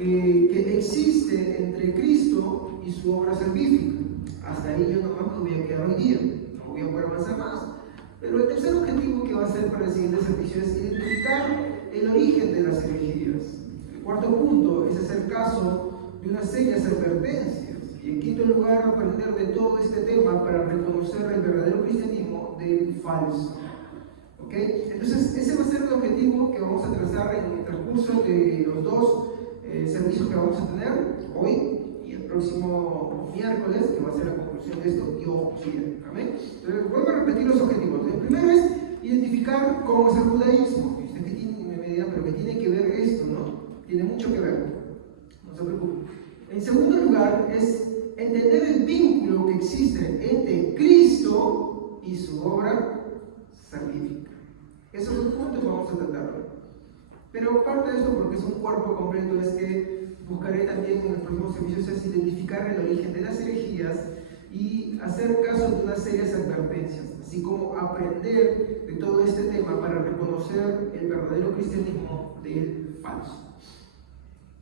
que existe entre Cristo y su obra salvífica. Hasta ahí yo nomás me voy a quedar hoy día, no voy a poder avanzar más. Pero el tercer objetivo que va a ser para el siguiente servicio es identificar el origen de las herejías. El cuarto punto es hacer caso de unas serias advertencias. Y en quinto lugar, aprender de todo este tema para reconocer el verdadero cristianismo del falso. ¿Ok? Entonces, ese va a ser el objetivo que vamos a trazar en el transcurso de los dos servicios que vamos a tener hoy y el próximo miércoles, que va a ser la conclusión de esto, Dios quiere. ¿Amén? Entonces, vuelvo a repetir los objetivos. El primero es identificar cómo es el judaísmo. Y usted que tiene, me dirá, pero que tiene que ver esto, ¿no? Tiene mucho que ver. No se preocupe. En segundo lugar, es entender el vínculo que existe entre Cristo y su obra salvífica. Esos son los puntos que vamos a tratar. Pero parte de esto, porque es un cuerpo completo, es que buscaré también en los próximos servicios es identificar el origen de las herejías y hacer caso de unas serias advertencias, así como aprender de todo este tema para reconocer el verdadero cristianismo del falso.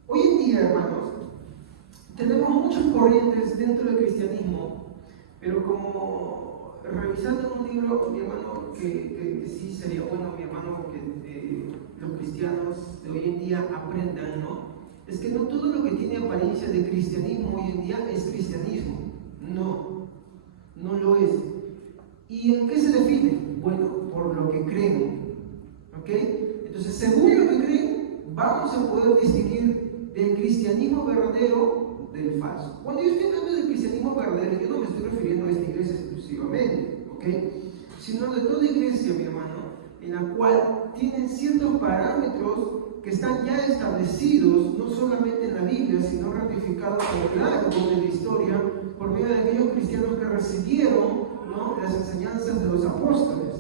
Hoy en día, hermanos, tenemos muchas corrientes dentro del cristianismo, pero como revisando un libro, mi hermano, que sí sería bueno, mi hermano, que los cristianos de hoy en día aprendan, ¿no? Es que no todo lo que tiene apariencia de cristianismo hoy en día es cristianismo. No lo es. ¿Y en qué se define? Bueno, por lo que creen. ¿Ok? Entonces, según lo que creen, vamos a poder distinguir del cristianismo verdadero del falso. Cuando yo estoy hablando del cristianismo verdadero, yo no me estoy refiriendo a esta iglesia exclusivamente, ¿ok? Sino de toda iglesia, mi hermano, en la cual tienen ciertos parámetros que están ya establecidos, no solamente en la Biblia, sino ratificados a lo largo de la historia, por medio de aquellos cristianos que recibieron, ¿no?, las enseñanzas de los apóstoles.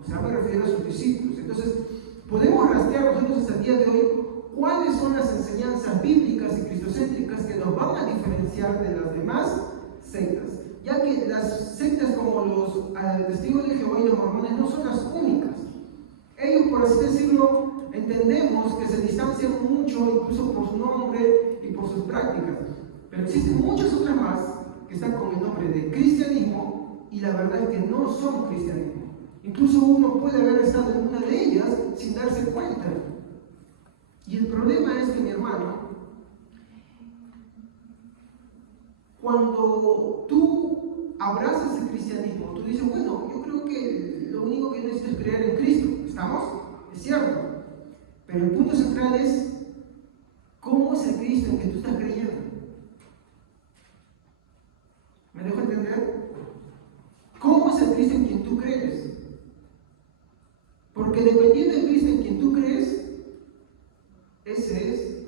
O sea, me refiero a sus discípulos. Entonces, podemos rastrear nosotros hasta el día de hoy cuáles son las enseñanzas bíblicas y cristocéntricas que nos van a diferenciar de las demás sectas, ya que las sectas como los testigos de Jehová y los mormones no son las únicas. Ellos, por así decirlo, entendemos que se distancian mucho, incluso por su nombre y por sus prácticas, pero existen muchas otras más que están con el nombre de cristianismo y la verdad es que no son cristianismo. Incluso uno puede haber estado en una de ellas sin darse cuenta. Y el problema es que, mi hermano, cuando tú abrazas el cristianismo, tú dices, bueno, yo creo que lo único que necesito es creer en Cristo. ¿Estamos? Es cierto. Pero el punto central es, ¿cómo es el Cristo en que tú estás creyendo? ¿Me dejo entender? ¿Cómo es el Cristo en quien tú crees? Porque dependiendo del Cristo en quien tú crees, ese es,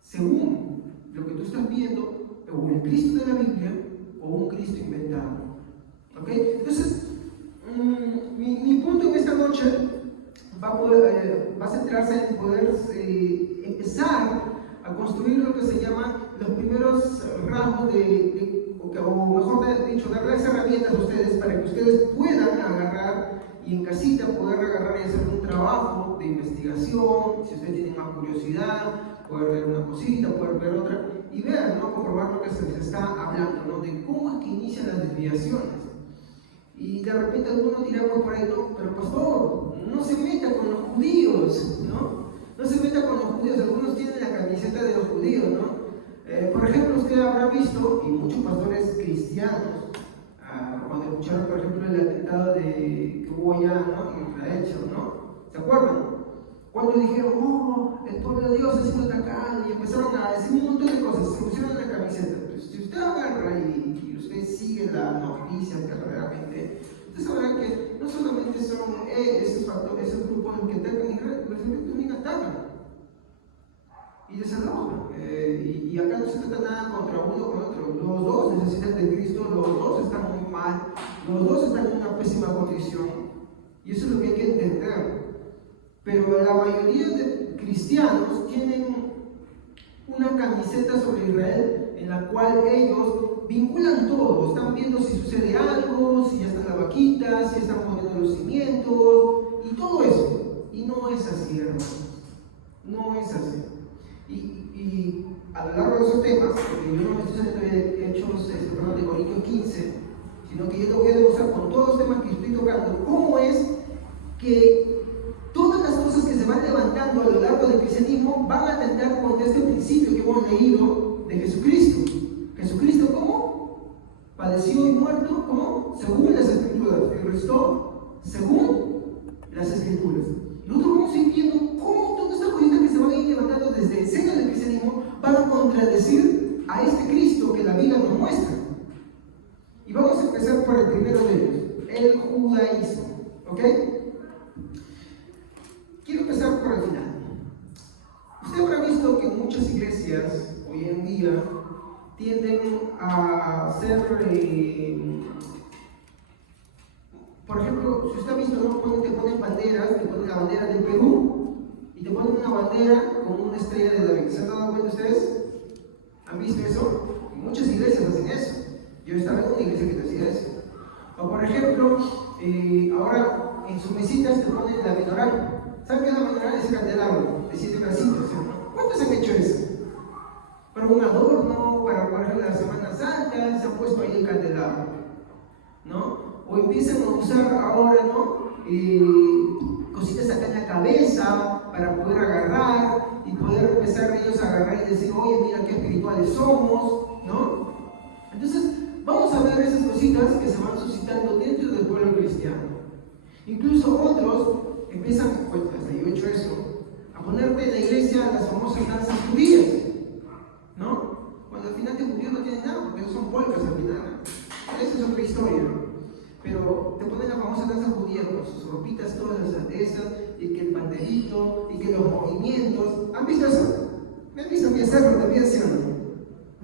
según lo que tú estás viendo, o el Cristo de la Biblia, o un Cristo inventado. ¿Ok? Entonces, mi punto en esta noche va a centrarse en poder empezar a construir lo que se llama los primeros rasgos o mejor dicho, darles herramientas a ustedes para que ustedes puedan agarrar y en casita poder agarrar y hacer un trabajo de investigación. Si ustedes tienen más curiosidad, poder ver una cosita, poder ver otra y ver, ¿no?, comprobar lo que se les está hablando, ¿no?, de cómo es que inician las desviaciones. Y de repente algunos dirán por ahí, no, pero pastor, no se meta con los judíos, ¿no? No se meta con los judíos. Algunos tienen la camiseta de los judíos, ¿no? Por ejemplo, usted habrá visto, y muchos pastores cristianos, cuando escucharon, por ejemplo, el atentado que hubo allá, ¿no?, en Israel, ¿no? ¿Se acuerdan? Cuando dijeron, oh, el pueblo de Dios ha sido atacado, y empezaron a decir un montón de cosas, se pusieron la camiseta. Pues, si usted agarra y usted sigue la noticia verdaderamente, usted sabrá que no solamente son esos grupos los que atacan Israel, pero también atacan y desalojan. Y acá no se trata nada contra uno o contra otro. Los dos necesitan de Cristo, los dos están muy mal, los dos están en una pésima condición, y eso es lo que hay que entender. Pero la mayoría de cristianos tienen una camiseta sobre Israel en la cual ellos vinculan todo, están viendo si sucede algo, si ya están las vaquitas, si están poniendo los cimientos y todo eso. Y no es así, hermanos, no es así. Y a lo largo de esos temas, porque yo no me estoy saliendo de Hechos, de Corintios 15, sino que yo te voy a demostrar con todos los temas que estoy tocando, cómo es que todas las cosas que se van levantando a lo largo del cristianismo van a atentar contra este principio que hemos leído de Jesucristo. ¿Jesucristo cómo? Padeció y muerto, ¿cómo? Según las Escrituras, y resucitó según las Escrituras. Nosotros vamos a ir viendo cómo todas estas cositas que se van a ir levantando desde el seno del cristianismo van a contradecir a este Cristo que la Biblia nos muestra. Y vamos a empezar por el primero de ellos, el judaísmo. ¿Ok? Quiero empezar por el final. Usted habrá visto que muchas iglesias hoy en día tienden a hacer, por ejemplo, si usted ha visto, ¿no? Te ponen banderas, te ponen la bandera del Perú y te ponen una bandera con una estrella de David. ¿Se han dado cuenta ustedes? ¿Han visto eso? Y muchas iglesias hacen eso. Yo estaba en una iglesia que hacía eso. O por ejemplo, ahora en sus mesitas te ponen la menorá. ¿Saben qué es la menorá? Es el candelabro de 7 bracitos, ¿no? ¿Cuántos han hecho eso? Para un adorno, para por ejemplo la Semana Santa, se han puesto ahí el candelabro, ¿no? O empiezan a usar ahora, ¿no? Cositas acá en la cabeza para poder agarrar y poder empezar ellos a agarrar y decir, oye, mira qué espirituales somos, ¿no? Entonces, vamos a ver esas cositas que se van suscitando dentro del pueblo cristiano. Incluso otros empiezan, pues hasta yo he hecho eso, a ponerte en la iglesia las famosas danzas judías, ¿no? Cuando al final de judíos no tienen nada, porque no son polcas al final. Esa es otra historia. Pero te ponen la famosa danza judía con sus ropitas todas esas, y que el panderito, y que los movimientos. ¿Han visto eso? ¿Me han visto a mí hacerlo también, sí o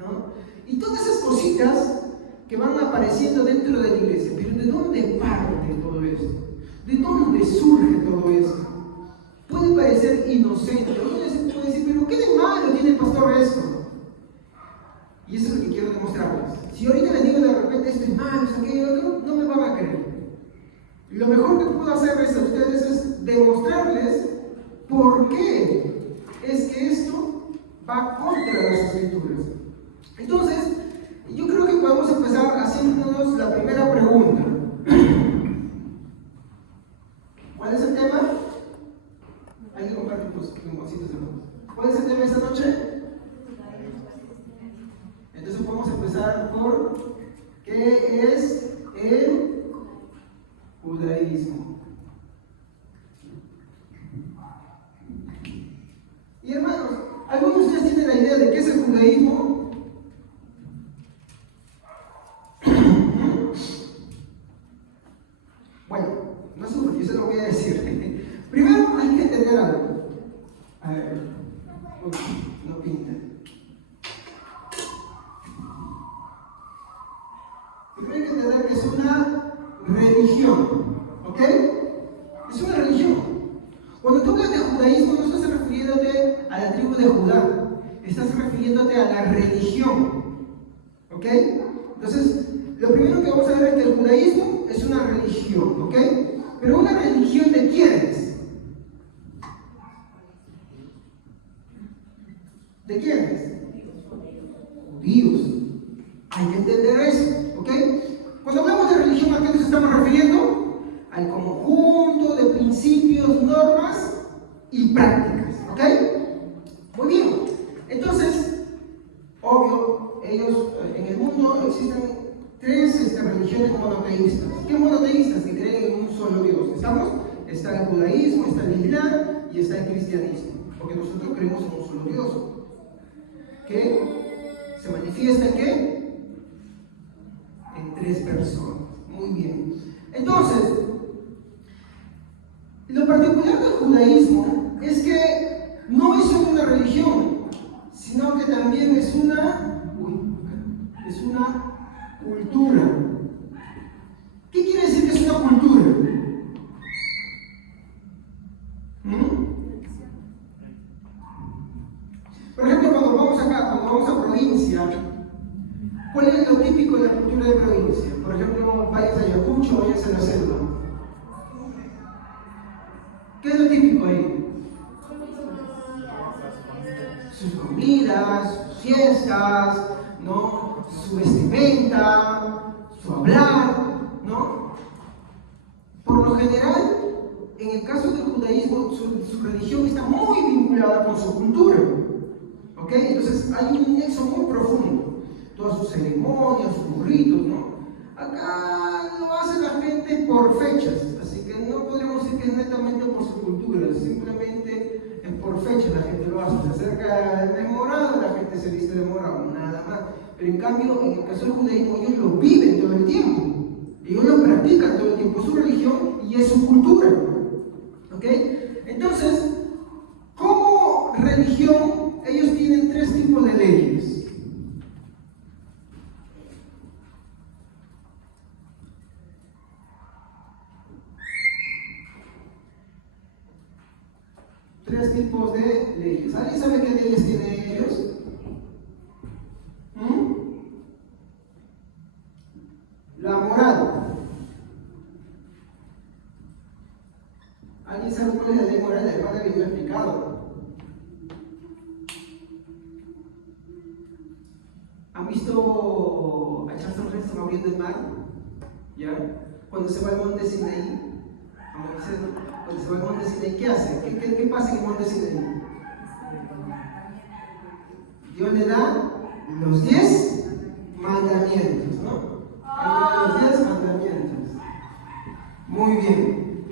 no? Y todas esas cositas que van apareciendo dentro de la iglesia. Pero ¿de dónde parte todo esto? ¿De dónde surge todo esto? Puede parecer inocente. Uno puede decir, pero ¿qué de malo tiene el pastor esto? Y eso es lo que quiero demostrarles. Si ahorita les digo de repente esto es malo, esto aquello otro, no me van a creer. Lo mejor que puedo hacerles a ustedes es demostrarles por qué es que esto va contra las Escrituras. Entonces, yo creo que podemos empezar haciéndonos la primera pregunta. ¿Cuál es el tema? Hay que compartir cositas, hermanos. ¿Cuál es el tema esta noche? Entonces vamos a empezar por ¿qué es el judaísmo? Y hermanos, ¿algunos de ustedes tienen la idea de qué es el judaísmo? Bueno, no sufre, yo se lo voy a decir. Primero hay que entender algo. A ver, no pinta. Primero hay que entender que es una religión, ¿ok? Es una religión. Cuando tú hablas de judaísmo, no estás refiriéndote a la tribu de Judá, estás refiriéndote a la religión, ¿ok? Entonces, lo primero que vamos a ver es que el judaísmo es una religión, ¿ok? Pero una religión de quiénes? ¿De quiénes? Judíos. Hay que entender eso, ¿ok? Cuando hablamos de religión, ¿a qué nos estamos refiriendo? Al conjunto de principios, normas y prácticas, ¿ok? Muy bien. Entonces, obvio, en el mundo existen tres religiones monoteístas. ¿Qué monoteístas? Que creen en un solo Dios. ¿Estamos? Está el judaísmo, está el islam y está el cristianismo. Porque nosotros creemos en un solo Dios. ¿Qué? ¿Se manifiesta en qué? En 3 personas. Muy bien. Entonces, lo particular del judaísmo es que no es solo una religión, sino que también es una cultura. ¿Qué quiere decir que es una cultura? Por ejemplo, cuando vamos a provincia, ¿cuál es lo típico de la cultura de provincia? Por ejemplo, vayas a Ayacucho o vayas a la selva. ¿Qué es lo típico ahí? sus comidas, sus fiestas, ¿no? Su vestimenta, su hablar, ¿no? Por lo general, en el caso del judaísmo, su religión está muy vinculada con su cultura, ¿ok? Entonces hay un nexo muy profundo, todas sus ceremonias, sus ritos, ¿no? Acá lo hace la gente por fechas, así que no podríamos decir que es netamente por su cultura, simplemente es por fechas la gente lo hace. Se acerca el mes morado, la gente se viste de morado, nada más. Pero en cambio, en el caso del judaísmo, ellos lo viven todo el tiempo, ellos lo practican todo el tiempo, es su religión y es su cultura, ¿ok? Entonces, como religión, ellos tienen tres tipos de leyes. Tres tipos de leyes. ¿Alguien sabe qué leyes tienen ellos? La moral. ¿Alguien sabe cuál es la ley moral? La hermana que yo he explicado. ¿Han visto a Charlton Heston abriendo el mar? ¿Ya? Cuando se va al monte Sinaí. Cuando se va al monte Sinaí, ¿qué hace? ¿Qué pasa en el monte Sinaí? Dios le da los 10 mandamientos, ¿no? Los 10 mandamientos. Muy bien.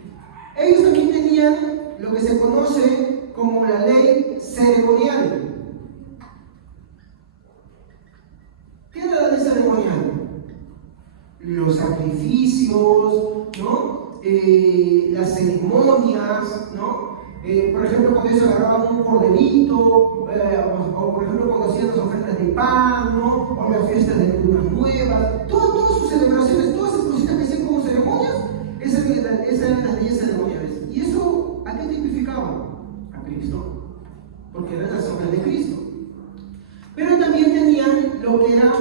Ellos también tenían lo que se conoce como la ley ceremonial. ¿Qué era la ley ceremonial? Los sacrificios, ¿no? Las ceremonias, ¿no? Por ejemplo, cuando ellos agarraban un corderito, o por ejemplo cuando hacían las ofrendas de pan, ¿no? O las fiestas de lunas nuevas, todas sus celebraciones, todas esas cositas que hacían como ceremonias, esas eran las leyes ceremoniales. ¿Y eso a qué tipificaba? A Cristo, porque eran las obras de Cristo. Pero también tenían lo que era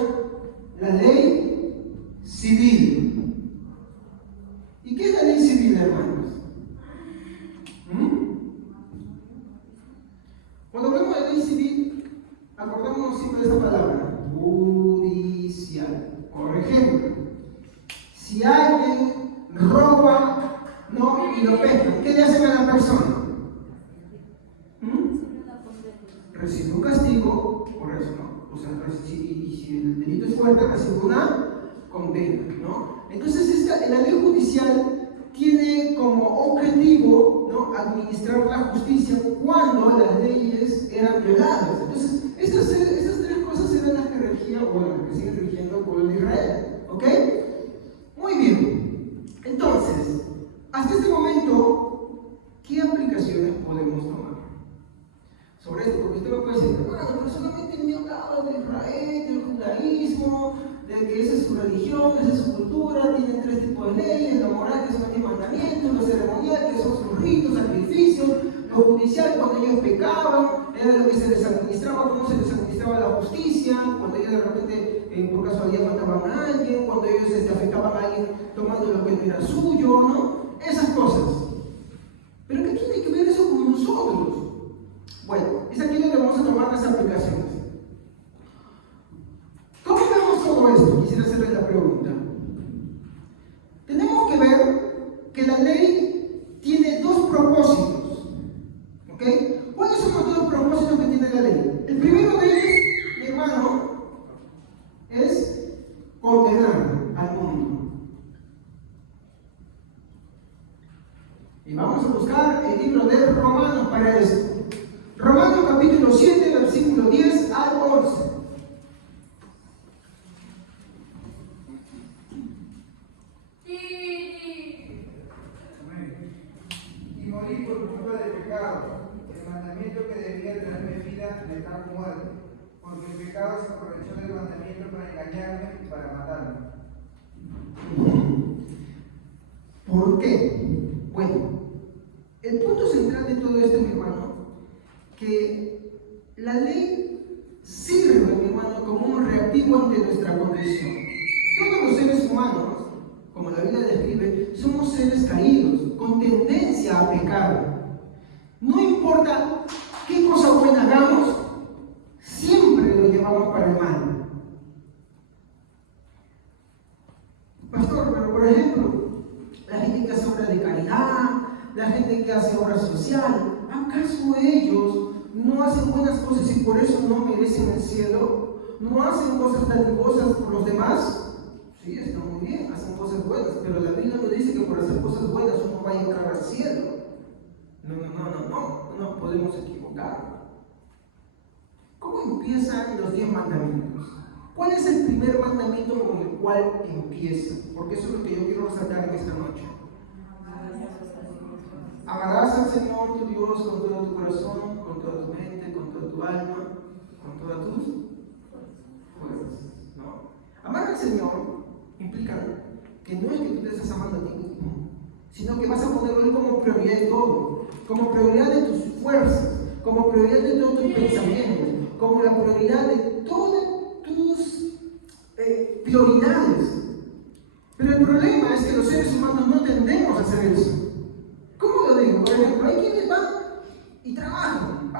la ley civil. ¿Y qué es la ley civil, hermanos? Cuando hablamos de ley civil, acordémonos siempre de esta palabra, judicial. Por ejemplo, si alguien roba, ¿no? Y lo pescan, ¿qué le hacen a la persona? Recibe un castigo por eso, ¿no? O sea, y si el delito es fuerte, recibe una condena, ¿no? Entonces, la ley judicial tiene como objetivo, ¿no? Administrar la justicia cuando las leyes eran violadas. Entonces, estas tres cosas eran las que regían, o las que siguen rigiendo al pueblo de Israel, ¿ok? Muy bien. Entonces, hasta este momento, ¿qué aplicaciones podemos tomar sobre esto? Porque usted me puede decir, bueno, pero solamente me hablaba de Israel, del judaísmo, de que esa es su religión, esa es su cultura, tienen tres tipos de leyes, la moral, que son los 10 mandamientos, lo ceremonial, que son sus ritos, sacrificios, lo judicial, cuando ellos pecaban, era lo que se les administraba, cómo se les administraba la justicia, cuando ellos de repente, por casualidad, mataban a alguien, cuando ellos afectaban a alguien tomando lo que no era suyo, ¿no? Esas cosas. ¿Pero qué tiene que ver eso con nosotros? Bueno, es aquí donde vamos a tomar las aplicaciones. ¿Cómo vemos todo esto? Quisiera hacerles la pregunta. Tenemos que ver que la ley tiene dos propósitos. ¿Ok? ¿Cuáles son los dos propósitos que tiene la ley? El primero de ellos, mi hermano, es condenar al mundo. Y vamos a buscar el libro de Romanos para esto. Romanos capítulo 7, versículo 10 al 11. Y morí por culpa del pecado. El mandamiento que debía traerme vida me trajo muerte, porque el pecado se aprovechó del mandamiento para engañarme y para matarme. ¿Por qué? Bueno, el punto central de todo esto, mi hermano, que la ley sirve, mi hermano, como un reactivo ante nuestra condición. Todos los seres humanos, como la Biblia describe, somos seres caídos, con tendencia a pecar. No importa qué cosa buena hagamos, gente que hace obra social, ¿acaso ellos no hacen buenas cosas y por eso no merecen el cielo? ¿No hacen cosas dádivosas por los demás? Sí, está muy bien, hacen cosas buenas, pero la Biblia no dice que por hacer cosas buenas uno vaya a entrar al cielo. No nos podemos equivocar. ¿Cómo empiezan los 10 mandamientos? ¿Cuál es el primer mandamiento con el cual empieza? Porque eso es lo que yo quiero resaltar en esta noche. Amarás al Señor tu Dios con todo tu corazón, con toda tu mente, con toda tu alma, con todas tus fuerzas, ¿no? Amar al Señor implica que no es que tú te estás amando a ti mismo, sino que vas a ponerlo Él como prioridad de todo, como prioridad de tus fuerzas, como prioridad de todos tus pensamientos, como la prioridad de todas tus prioridades. Pero el problema es que los seres humanos no tendemos a hacer eso. ¿Cómo lo digo? Por ejemplo, hay quienes van y trabajan,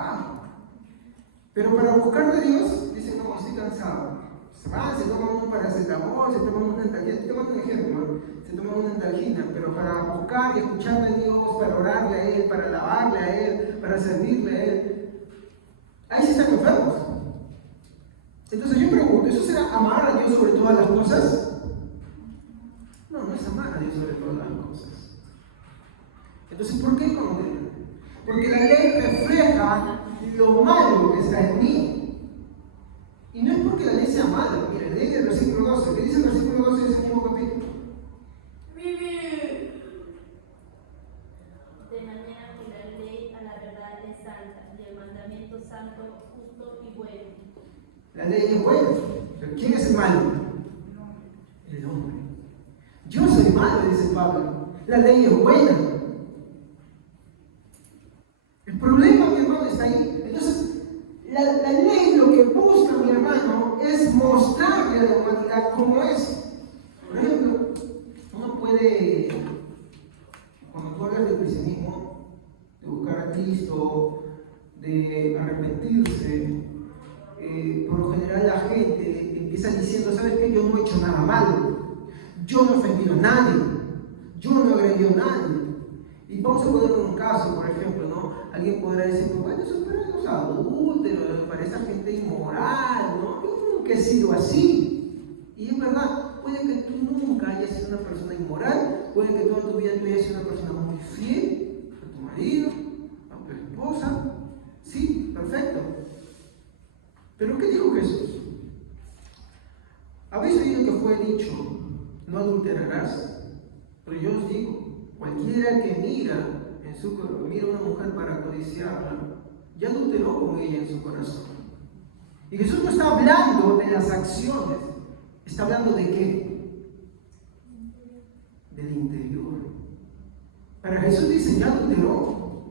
pero para buscar a Dios dicen, no, estoy cansado. Se van, se toman un paracetamol, se toman una entalgina, te toman un ejemplo, ¿no? Se toman una entalgina, pero para buscar y escuchar a Dios, para orarle a Él, para alabarle a Él, para servirle a Él, ahí sí están enfermos. Entonces yo pregunto, ¿eso será amar a Dios sobre todas las cosas? No, no es amar a Dios sobre todas las cosas. Entonces, ¿por qué condena? Porque la ley refleja lo malo que está en mí. Y no es porque la ley sea mala. Miren, lee el versículo 12. ¿Qué dice el versículo 12 de ese mismo capítulo? De manera que la ley a la verdad es santa, y el mandamiento santo, justo y bueno. La ley es buena. ¿Pero quién es el malo? El hombre. Yo soy malo, dice Pablo. La ley es buena. El problema, mi hermano, está ahí. Entonces, la ley lo que busca, mi hermano, es mostrarle a la humanidad cómo es. Por ejemplo, uno puede, cuando tú hablas del cristianismo, de buscar a Cristo, de arrepentirse, por lo general la gente empieza diciendo, ¿sabes qué? Yo no he hecho nada malo, yo no he ofendido a nadie, yo no he agredido a nadie. Y vamos a poner un caso, por ejemplo, ¿no? Alguien podrá decir, bueno, eso es para los adúlteros, para esa gente inmoral, ¿no? Yo nunca he sido así. Y es verdad, puede que tú nunca hayas sido una persona inmoral, puede que toda tu vida tú hayas sido una persona muy fiel a tu marido, a tu esposa. Sí, perfecto. Pero ¿qué dijo Jesús? ¿Habéis oído que fue dicho, no adulterarás? Pero yo os digo, cualquiera que mira a una mujer para codiciarla, ya adulteró con ella en su corazón. Y Jesús no está hablando de las acciones, está hablando de qué? Del interior. Para Jesús dice, ya adulteró.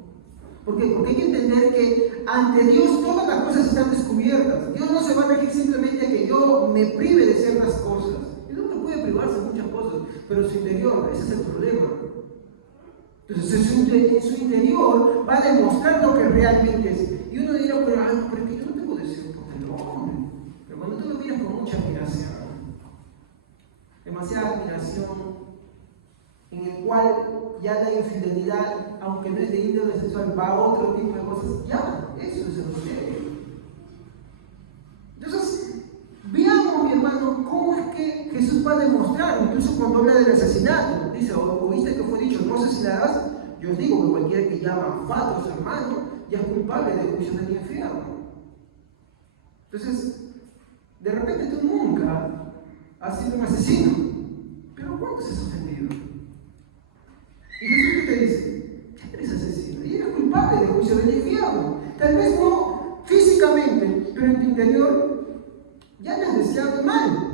¿Por qué? Porque hay que entender que ante Dios todas las cosas están descubiertas. Dios no se va a regir simplemente a que yo me prive de ciertas cosas. El hombre puede privarse de muchas cosas, pero su interior, ese es el problema. Entonces en su interior va a demostrar lo que realmente es. Y uno dirá, pero es que yo no tengo deseo por el hombre. Pero cuando tú lo miras con mucha admiración, demasiada admiración, en el cual ya la infidelidad, aunque no es de índole sexual, va a otro tipo de cosas, ya, eso es el problema. Entonces, veamos, mi hermano, cómo es que Jesús va a demostrar, incluso cuando habla del asesinato. Dice, oíste que fue dicho, no asesinarás. Yo os digo que cualquiera que llama fato a su hermano ya es culpable de juicio del infierno. Entonces, de repente tú nunca has sido un asesino, pero ¿cuántos has ofendido? Y Jesús, ¿qué te dice? Eres asesino y eres culpable de juicio del infierno. Tal vez no físicamente, pero en tu interior ya te has deseado mal.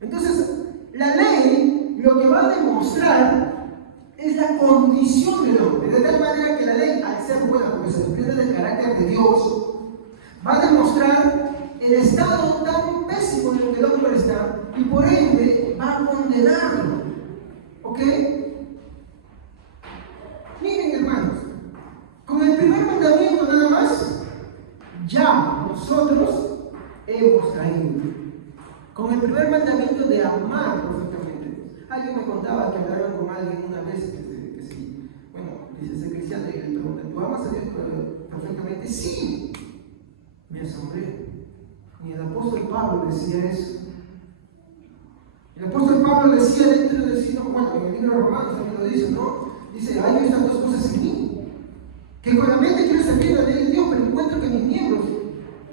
Entonces, la ley lo que va a demostrar es la condición del hombre, de tal manera que la ley, al ser buena, porque se desprende del carácter de Dios, va a demostrar el estado tan pésimo en el que el hombre está y por ende va a condenarlo. ¿Ok? Miren, hermanos, con el primer mandamiento nada más, ya nosotros hemos caído. Con el primer mandamiento de amar perfectamente. Alguien me contaba que hablaron con alguien una vez que dice ese cristiano, y le pregunta, ¿tú amas a Dios perfectamente? Sí. Me asombré. Y el apóstol Pablo decía eso. El apóstol Pablo decía dentro del signo, bueno, en el libro de Romanos también lo dice, ¿no? Dice, hay estas dos cosas en mí. Que con la mente quiero servir la ley de Dios, pero encuentro que en mis miembros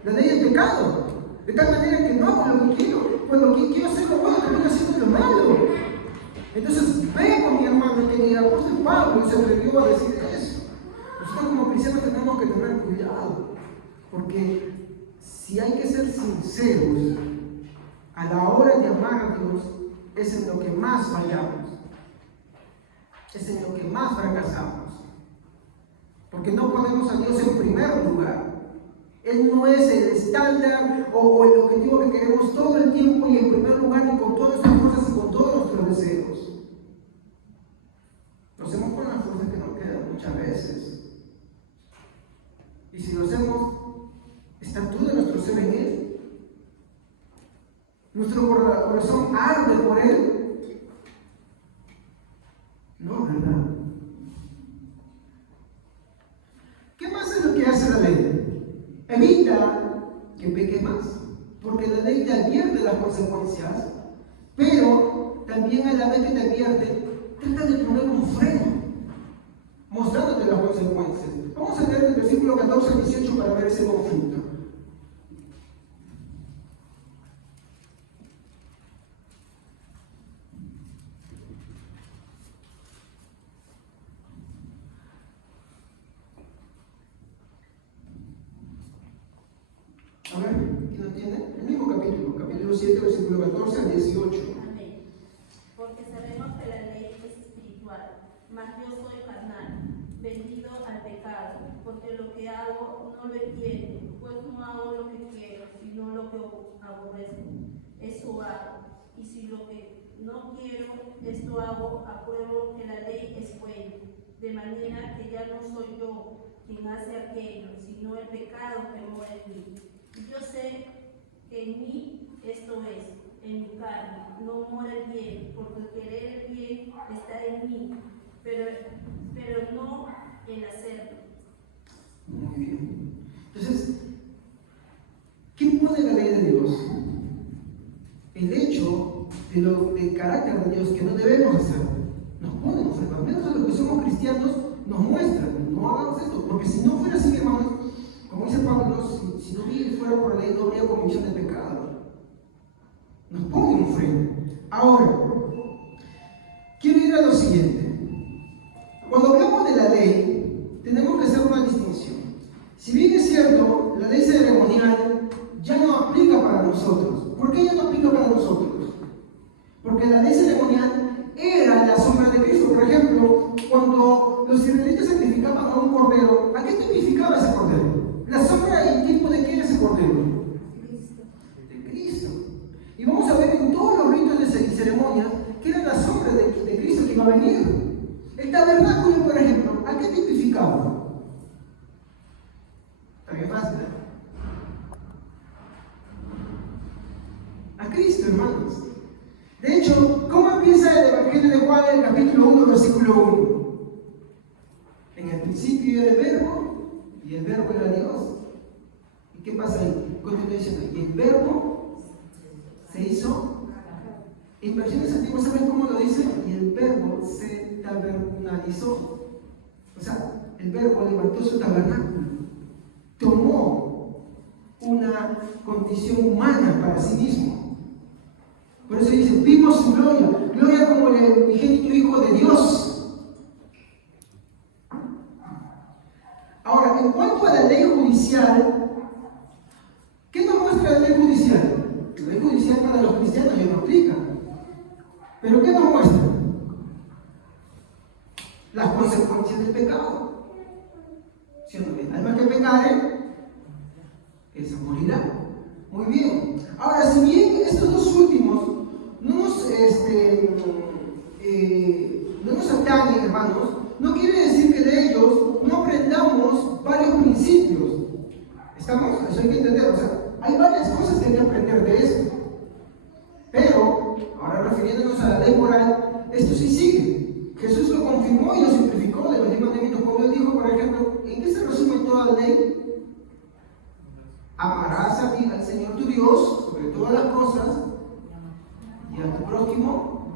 la ley del pecado. De tal manera que no hago lo que quiero. Cuando quiero hacer lo bueno, termino haciendo lo malo. Entonces vemos, mi hermano, que el apóstol Pablo se atrevió a decir eso. Nosotros como cristianos tenemos que tener cuidado. Porque si hay que ser sinceros, a la hora de amar a Dios, es en lo que más fallamos. Es en lo que más fracasamos. Porque no ponemos a Dios en primer lugar. Él no es el estándar o el objetivo que queremos todo el tiempo y en primer lugar y con todas nuestras fuerzas y con todos nuestros deseos. Lo hacemos con las fuerzas que nos quedan muchas veces. Y si lo hacemos, ¿está todo nuestro ser en Él? ¿Nuestro corazón arde por Él? No, ¿verdad? ¿Qué más es lo que hace la ley? Evita que peques más, porque la ley te advierte las consecuencias, pero también a la vez que te advierte, trata de poner un freno, mostrándote las consecuencias. Vamos a leer el versículo 14 al 18 para ver ese conflicto. A ver, ¿quién lo tiene? El mismo capítulo 7, versículo 14 al 18. Amén. Porque sabemos que la ley es espiritual, mas yo soy carnal, vendido al pecado, porque lo que hago no lo entiendo, pues no hago lo que quiero, sino lo que aborrezco. Eso hago. Y si lo que no quiero, esto hago, apruebo que la ley es buena, de manera que ya no soy yo quien hace aquello, sino el pecado que mora en mí. Y yo sé que en mí, esto es, en mi carne, no mora el bien, porque el querer el bien está en mí, pero no el hacerlo. Muy bien. Entonces, ¿qué pone la ley de Dios? El hecho del carácter de Dios que no debemos hacer. Nos pone, al menos a los que somos cristianos, nos muestran, no hagamos esto, porque si no fuera así, hermanos, como dice Pablo, si no fuera por la ley, no habría comisión de pecado. Nos pone un freno. Ahora, quiero ir a lo siguiente. Cuando hablamos de la ley, tenemos que hacer una distinción. Si bien es cierto, la ley ceremonial ya no aplica para nosotros. ¿Por qué ya no aplica para nosotros? Porque la ley ceremonial era la sombra de Cristo. Por ejemplo, cuando los israelitas sacrificaban a un cordero, ¿a qué tipificaba ese cordero? La sombra y el tipo de quién es ese cordero. De Cristo. Y vamos a ver en todos los ritos y ceremonias que era la sombra de Cristo que iba a venir. El tabernáculo, por ejemplo, ¿a qué tipificaba? Está bien fácil, ¿eh? A Cristo, hermanos. De hecho, ¿cómo empieza el Evangelio de Juan en el capítulo 1, versículo 1? En el principio era el verbo, y el verbo era Dios. ¿Y qué pasa ahí? Continúa diciendo, y el verbo se hizo. En versiones antiguas, ¿saben cómo lo dice? Y el verbo se tabernalizó. O sea, el verbo levantó su tabernáculo. Tomó una condición humana para sí mismo. Por eso dice, vimos su gloria, gloria como el unigénito Hijo de Dios. Ahora, en cuanto a la ley judicial, ¿qué nos muestra la ley judicial? La ley judicial para los cristianos ya no aplica. ¿Pero qué nos muestra? Las consecuencias del pecado. Si no, el alma que pecare, esa morirá. Muy bien. Ahora, si bien estos dos últimos no nos atañen, hermanos, no quiere decir que de ellos no aprendamos varios principios. ¿Estamos? Eso hay que entender. O sea, hay varias cosas que hay que aprender de esto. Pero, ahora refiriéndonos a la ley moral, esto sí sigue. Jesús lo confirmó y lo simplificó de la misma mandamientos. Cuando él dijo, por ejemplo, ¿en qué se resume toda la ley? Amarás al Señor tu Dios sobre todas las cosas y a tu prójimo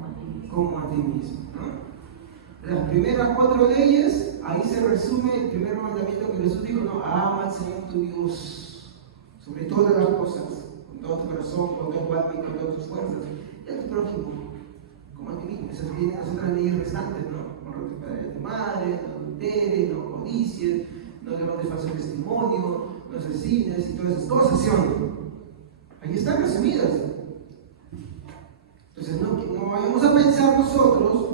como a ti mismo, ¿no? Las primeras 4 leyes, ahí se resume el primer mandamiento que Jesús dijo, no, ama al Señor tu Dios sobre todas las cosas, con todo tu corazón, con toda tu alma y con todas tus fuerzas, y a tu prójimo como a ti mismo. Esas vienen las otras leyes restantes, ¿no? Honra a tu padre y a tu madre, no adulteres, no codicies, no levantes falso testimonio, no asesines y todas esas cosas, ¿sí o no? Ahí están resumidas. Entonces no vayamos a pensar nosotros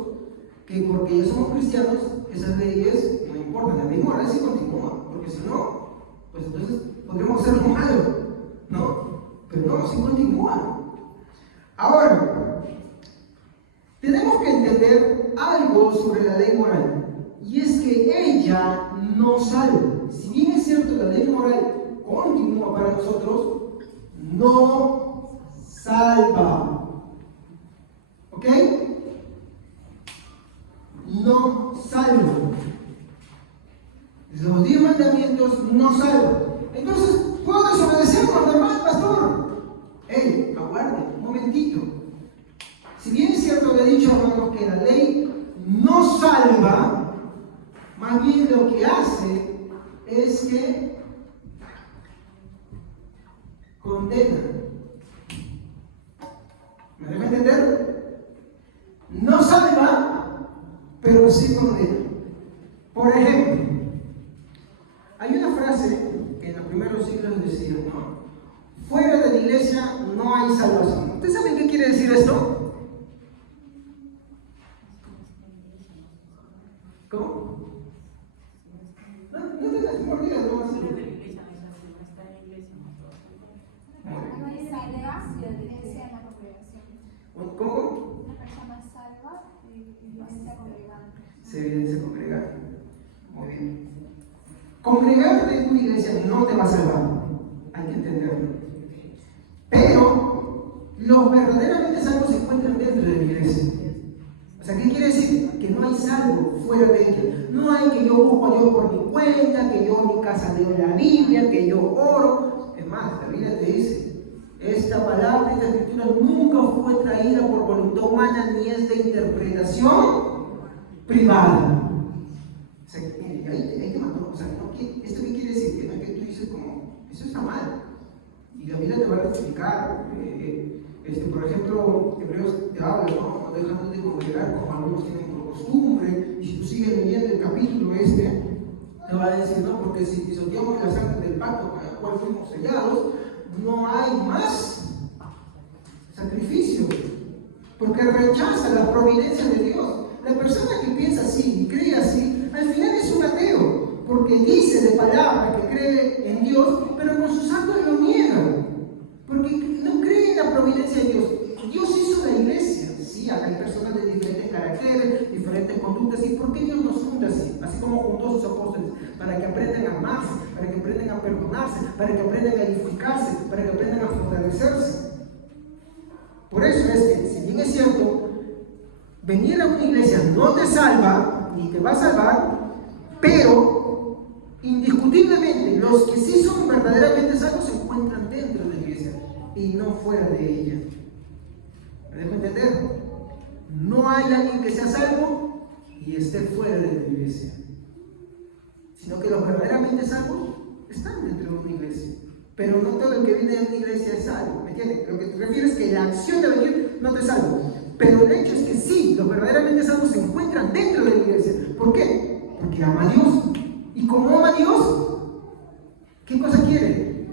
que porque ya somos cristianos, esas leyes no importan. La ley moral sí continúa, porque si no, pues entonces podríamos hacer lo malo, ¿no? Pero no, sí continúa. Ahora, tenemos que entender algo sobre la ley moral, y es que ella no salva. Si bien es cierto, la ley moral continúa para nosotros, no salva. ¿Ok? No salva. Los 10 mandamientos no salvan. Entonces, ¿puedo desobedecer por demás, pastor? Aguarde un momentito. Si bien es cierto, le he dicho, hermanos, que la ley no salva, más bien lo que hace es que condena. ¿Me deja entender? No salva, pero sí condena. Por ejemplo, hay una frase que en los primeros siglos decía, no, fuera de la iglesia no hay salvación. ¿Ustedes saben qué quiere decir esto? ¿Cómo? No te das por vida, no vas a No hay salvación de iglesia en la congregación. ¿Cómo? Una persona salva y evidencia congregante. Se evidencia congregar. Muy bien. Congregarte en una iglesia no te va a salvar. Hay que entenderlo. Pero los verdaderamente salvos se encuentran dentro de la iglesia. O sea, ¿qué quiere decir? Que no hay salvo fuera de ella. No hay que yo busco a Dios por mi cuenta, que yo en mi casa leo la Biblia, que yo oro. Es más, la Biblia te dice, esta palabra, esta escritura nunca fue traída por voluntad humana ni es de interpretación privada. O sea, ahí te mató. O sea, ¿esto qué quiere decir? Que no es que tú dices como, eso está mal. Y la Biblia te va a explicar. Por ejemplo, Hebreos te habla, ¿no? Dejando de congregar como algunos tienen por costumbre. Y si tú sigues leyendo el capítulo te va a decir, no, porque si pisoteamos la sangre del pacto con el cual fuimos sellados, no hay más sacrificio, porque rechaza la providencia de Dios. La persona que piensa así y cree así, al final es un ateo, porque dice de palabras que cree en Dios, pero con sus actos lo niega, porque no cree en la providencia de Dios. Dios hizo la iglesia, sí, acá hay personas de diferentes caracteres, diferentes conductas, ¿y por qué Dios nos junta así? Así como juntó a sus apóstoles, para que aprendan a amarse, para que aprendan a perdonarse, para que aprendan a edificarse, para que aprendan a fortalecerse. Por eso es que, si bien es cierto, venir a una iglesia no te salva, ni te va a salvar, pero indiscutiblemente los que sí son verdaderamente salvos se encuentran dentro de la iglesia y no fuera de ella. ¿Me dejo entender? No hay alguien que sea salvo y esté fuera de la iglesia, sino que los verdaderamente salvos están dentro de una iglesia. Pero no todo el que viene de una iglesia es salvo, ¿me entiendes? Lo que te refieres es que la acción de venir no te salva. Pero el hecho es que sí, los verdaderamente salvos se encuentran dentro de la iglesia. ¿Por qué? Porque ama a Dios. Y como ama a Dios, ¿qué cosa quiere?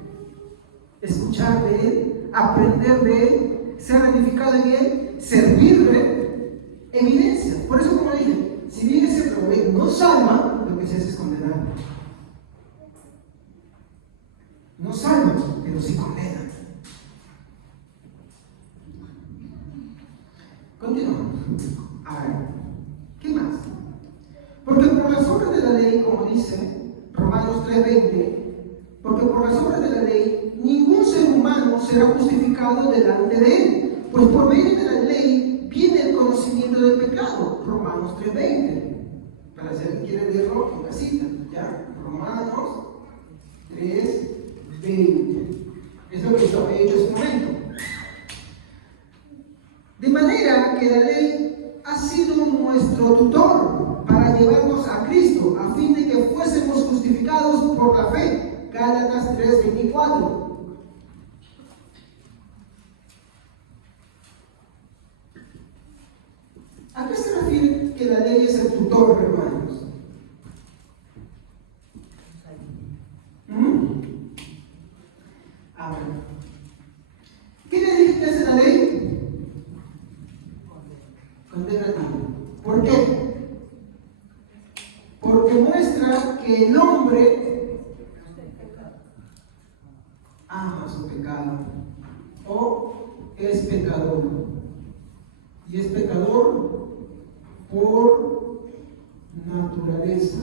Escuchar de Él, aprender de Él, ser edificado en Él, servirle, evidencia. Por eso, como dije, si bien es cierto que no salva, lo que se hace es condenar. No salvan, pero sí condenan. Continuamos. A ver, ¿qué más? Porque por las obras de la ley, como dice Romanos 3:20, porque por las obras de la ley ningún ser humano será justificado delante de él, pues por medio de la ley viene el conocimiento del pecado. Romanos 3:20. Para si alguien quiere leerlo en casita, ¿ya? Romanos 3:20. Es lo que yo he hecho en este momento. De manera que la ley ha sido nuestro tutor para llevarnos a Cristo, a fin de que fuésemos justificados por la fe. Gálatas 3:24. ¿A qué se refiere que la ley es el tutor, hermanos? Ahora, ¿qué le dije que hace la ley? Condenativo. ¿Por qué? Porque muestra que el hombre ama su pecado o es pecador. Y es pecador por naturaleza.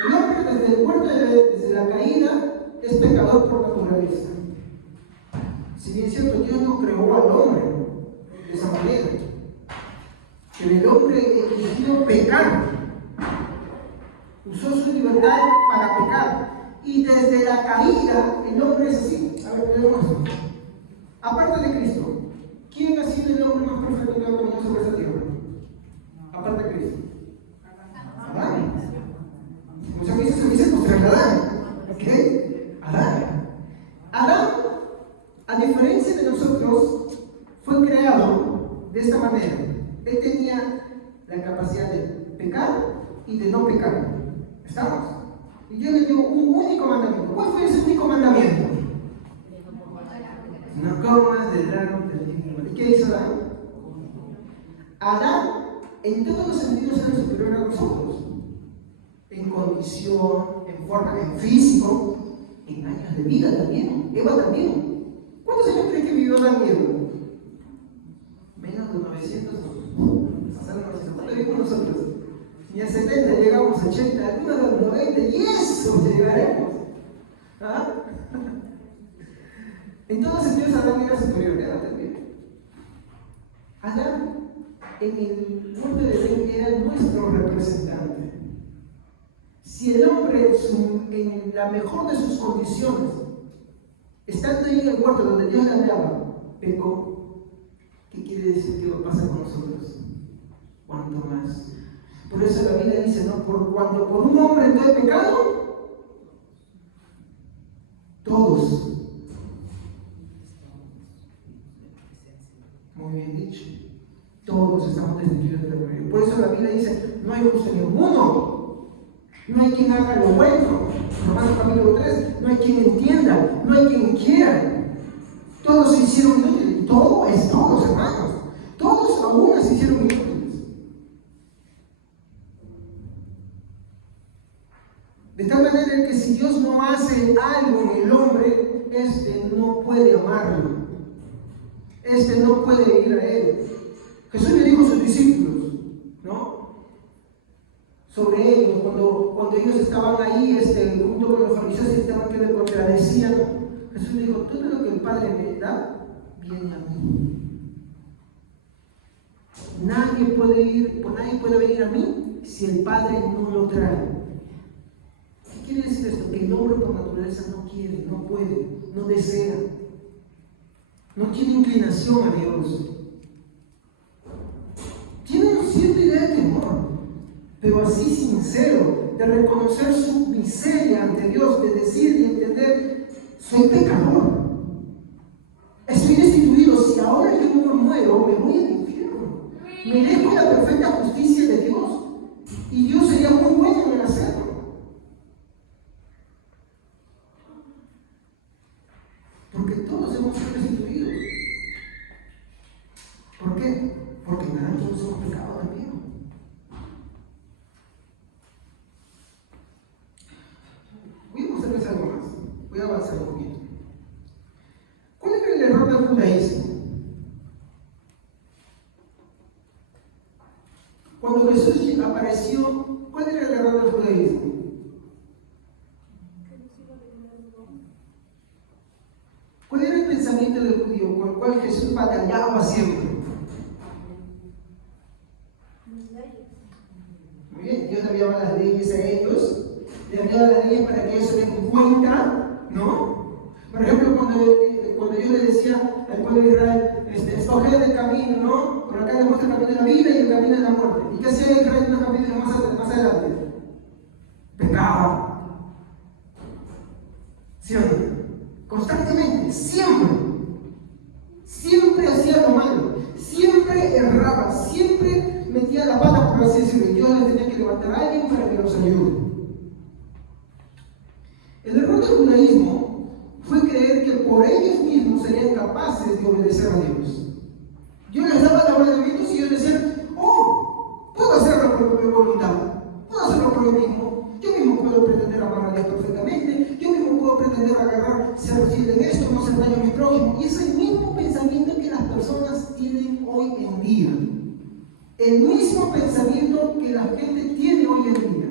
El hombre desde el huerto, desde la caída, es pecador por naturaleza. Si bien es cierto, Dios no creó al hombre de esa manera, pero el hombre eligió pecar, usó su libertad para pecar. Y desde la caída, el hombre es así. A ver, te demuestro. Aparte de Cristo, ¿quién ha sido el hombre más perfecto que ha venido sobre esta tierra? Aparte de Cristo. Adán. Como se dice, pues era Adán. ¿Ok? Adán. Adán, a diferencia de nosotros, fue creado de esta manera. Él tenía la capacidad de pecar y de no pecar. ¿Estamos? Y Dios le dio un único mandamiento. ¿Cuál fue ese único mandamiento? No comas del árbol del bien. ¿Y qué hizo Adán? Adán, en todos los sentidos, era superior a nosotros. En condición, en forma, en físico, en años de vida también. Eva también. ¿Cuántos años creen que vivió Adán y Eva? Menos de 900. ¿Cuánto vivimos nosotros? Ni a 70 llegamos a 80, algunos a los 90, y eso llegaremos. ¿Ah? En todos sentidos, Adán era superior, Eva también. Adán, en el mundo de Edén, era nuestro representante. Si el hombre, en la mejor de sus condiciones, estando ahí en el huerto donde Dios le hablaba, pecó, ¿qué quiere decir que va a pasar con nosotros? ¿Cuánto más? Por eso la Biblia dice, ¿no? Cuando por un hombre entró el pecado, todos. Muy bien dicho. Todos estamos destituidos de la gloria. Por eso la Biblia dice, no hay justo ni uno. No hay quien haga lo bueno. Romanos capítulo 3. No hay quien entienda. No hay quien quiera. Todos se hicieron inútiles. Todo es todos, hermanos. Todos a una se hicieron inútiles. De tal manera que si Dios no hace algo en el hombre, este no puede amarlo. Este no puede ir a él. Jesús le dijo a sus discípulos, ¿no? Sobre ellos, cuando ellos estaban ahí, junto con los fariseos, y estaban que le contradecían, Jesús le dijo, todo lo que el Padre me da, viene a mí. Nadie puede venir a mí si el Padre no lo trae. ¿Qué quiere decir esto? Que el hombre por naturaleza no quiere, no puede, no desea, no tiene inclinación a Dios. Tiene una cierta idea de temor, pero así sincero, de reconocer su miseria ante Dios, de decir y entender, soy pecador, estoy destituido, si ahora yo no muero, me voy al infierno, merezco la perfecta justicia de Dios, y Dios sería muy bueno en hacerlo. Porque todos hemos sido destituidos. ¿Por qué? Porque en Adán todos hemos pecado también. Voy a mostrarles algo más. Voy a avanzar un poquito. ¿Cuál era el error del judaísmo? Cuando Jesús apareció, ¿cuál era el error del judaísmo? ¿Cuál era el pensamiento del judío con el cual Jesús batallaba siempre? Bien, Dios le había dado las leyes a ellos, le había dado las leyes para que ellos se den cuenta, ¿no? Por ejemplo, cuando Dios le decía al pueblo de Israel, escoged el camino, ¿no? Por acá le muestra el camino de la vida y el camino de la muerte. ¿Y qué hacía Israel en los capítulos más adelante? Pecaba. ¿Sí o no? Constantemente, siempre hacía lo malo, siempre erraba, siempre metía la pata, por así decirlo, y Dios le tenía que levantar a alguien para que los ayude. El error del judaísmo fue creer que por ellos mismos serían capaces de obedecer a Dios. Dios les daba los mandamientos y ellos decían, oh, puedo hacerlo por mi voluntad, puedo hacerlo por mí mismo, yo mismo puedo pretender amar a Dios perfectamente, yo mismo puedo pretender agarrar, ser fiel en esto, no hacer daño a mi prójimo. Y es el mismo pensamiento que las personas tienen hoy en día. El mismo pensamiento que la gente tiene hoy en día.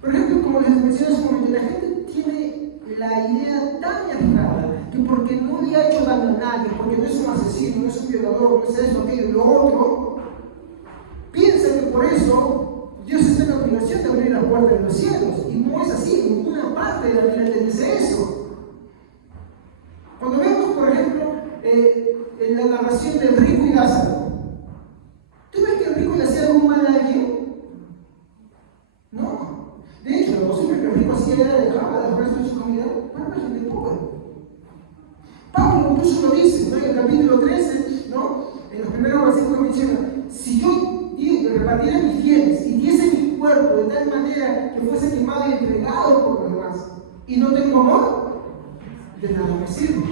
Por ejemplo, como les mencioné hace un momento, la gente tiene la idea tan errada que porque no le ha hecho daño a nadie, porque no es un asesino, no es un violador, no es eso, aquello y lo otro, piensa que por eso Dios está en la obligación de abrir la puerta de los cielos. Y no es así, en ninguna parte de la Biblia te dice eso. Cuando vemos, por ejemplo, en la narración del rico y Lázaro, ¿tú ves que el rico le hacía algún mal a alguien? No. De hecho, lo posible que el rico hacía era dejar el resto de su comida para la gente pobre. Pablo incluso lo dice, ¿no? En el capítulo 13, ¿no? En los primeros versículos menciona, si yo repartiera mis bienes y diese mi cuerpo de tal manera que fuese quemado y entregado por los demás, y no tengo amor, de nada me sirve.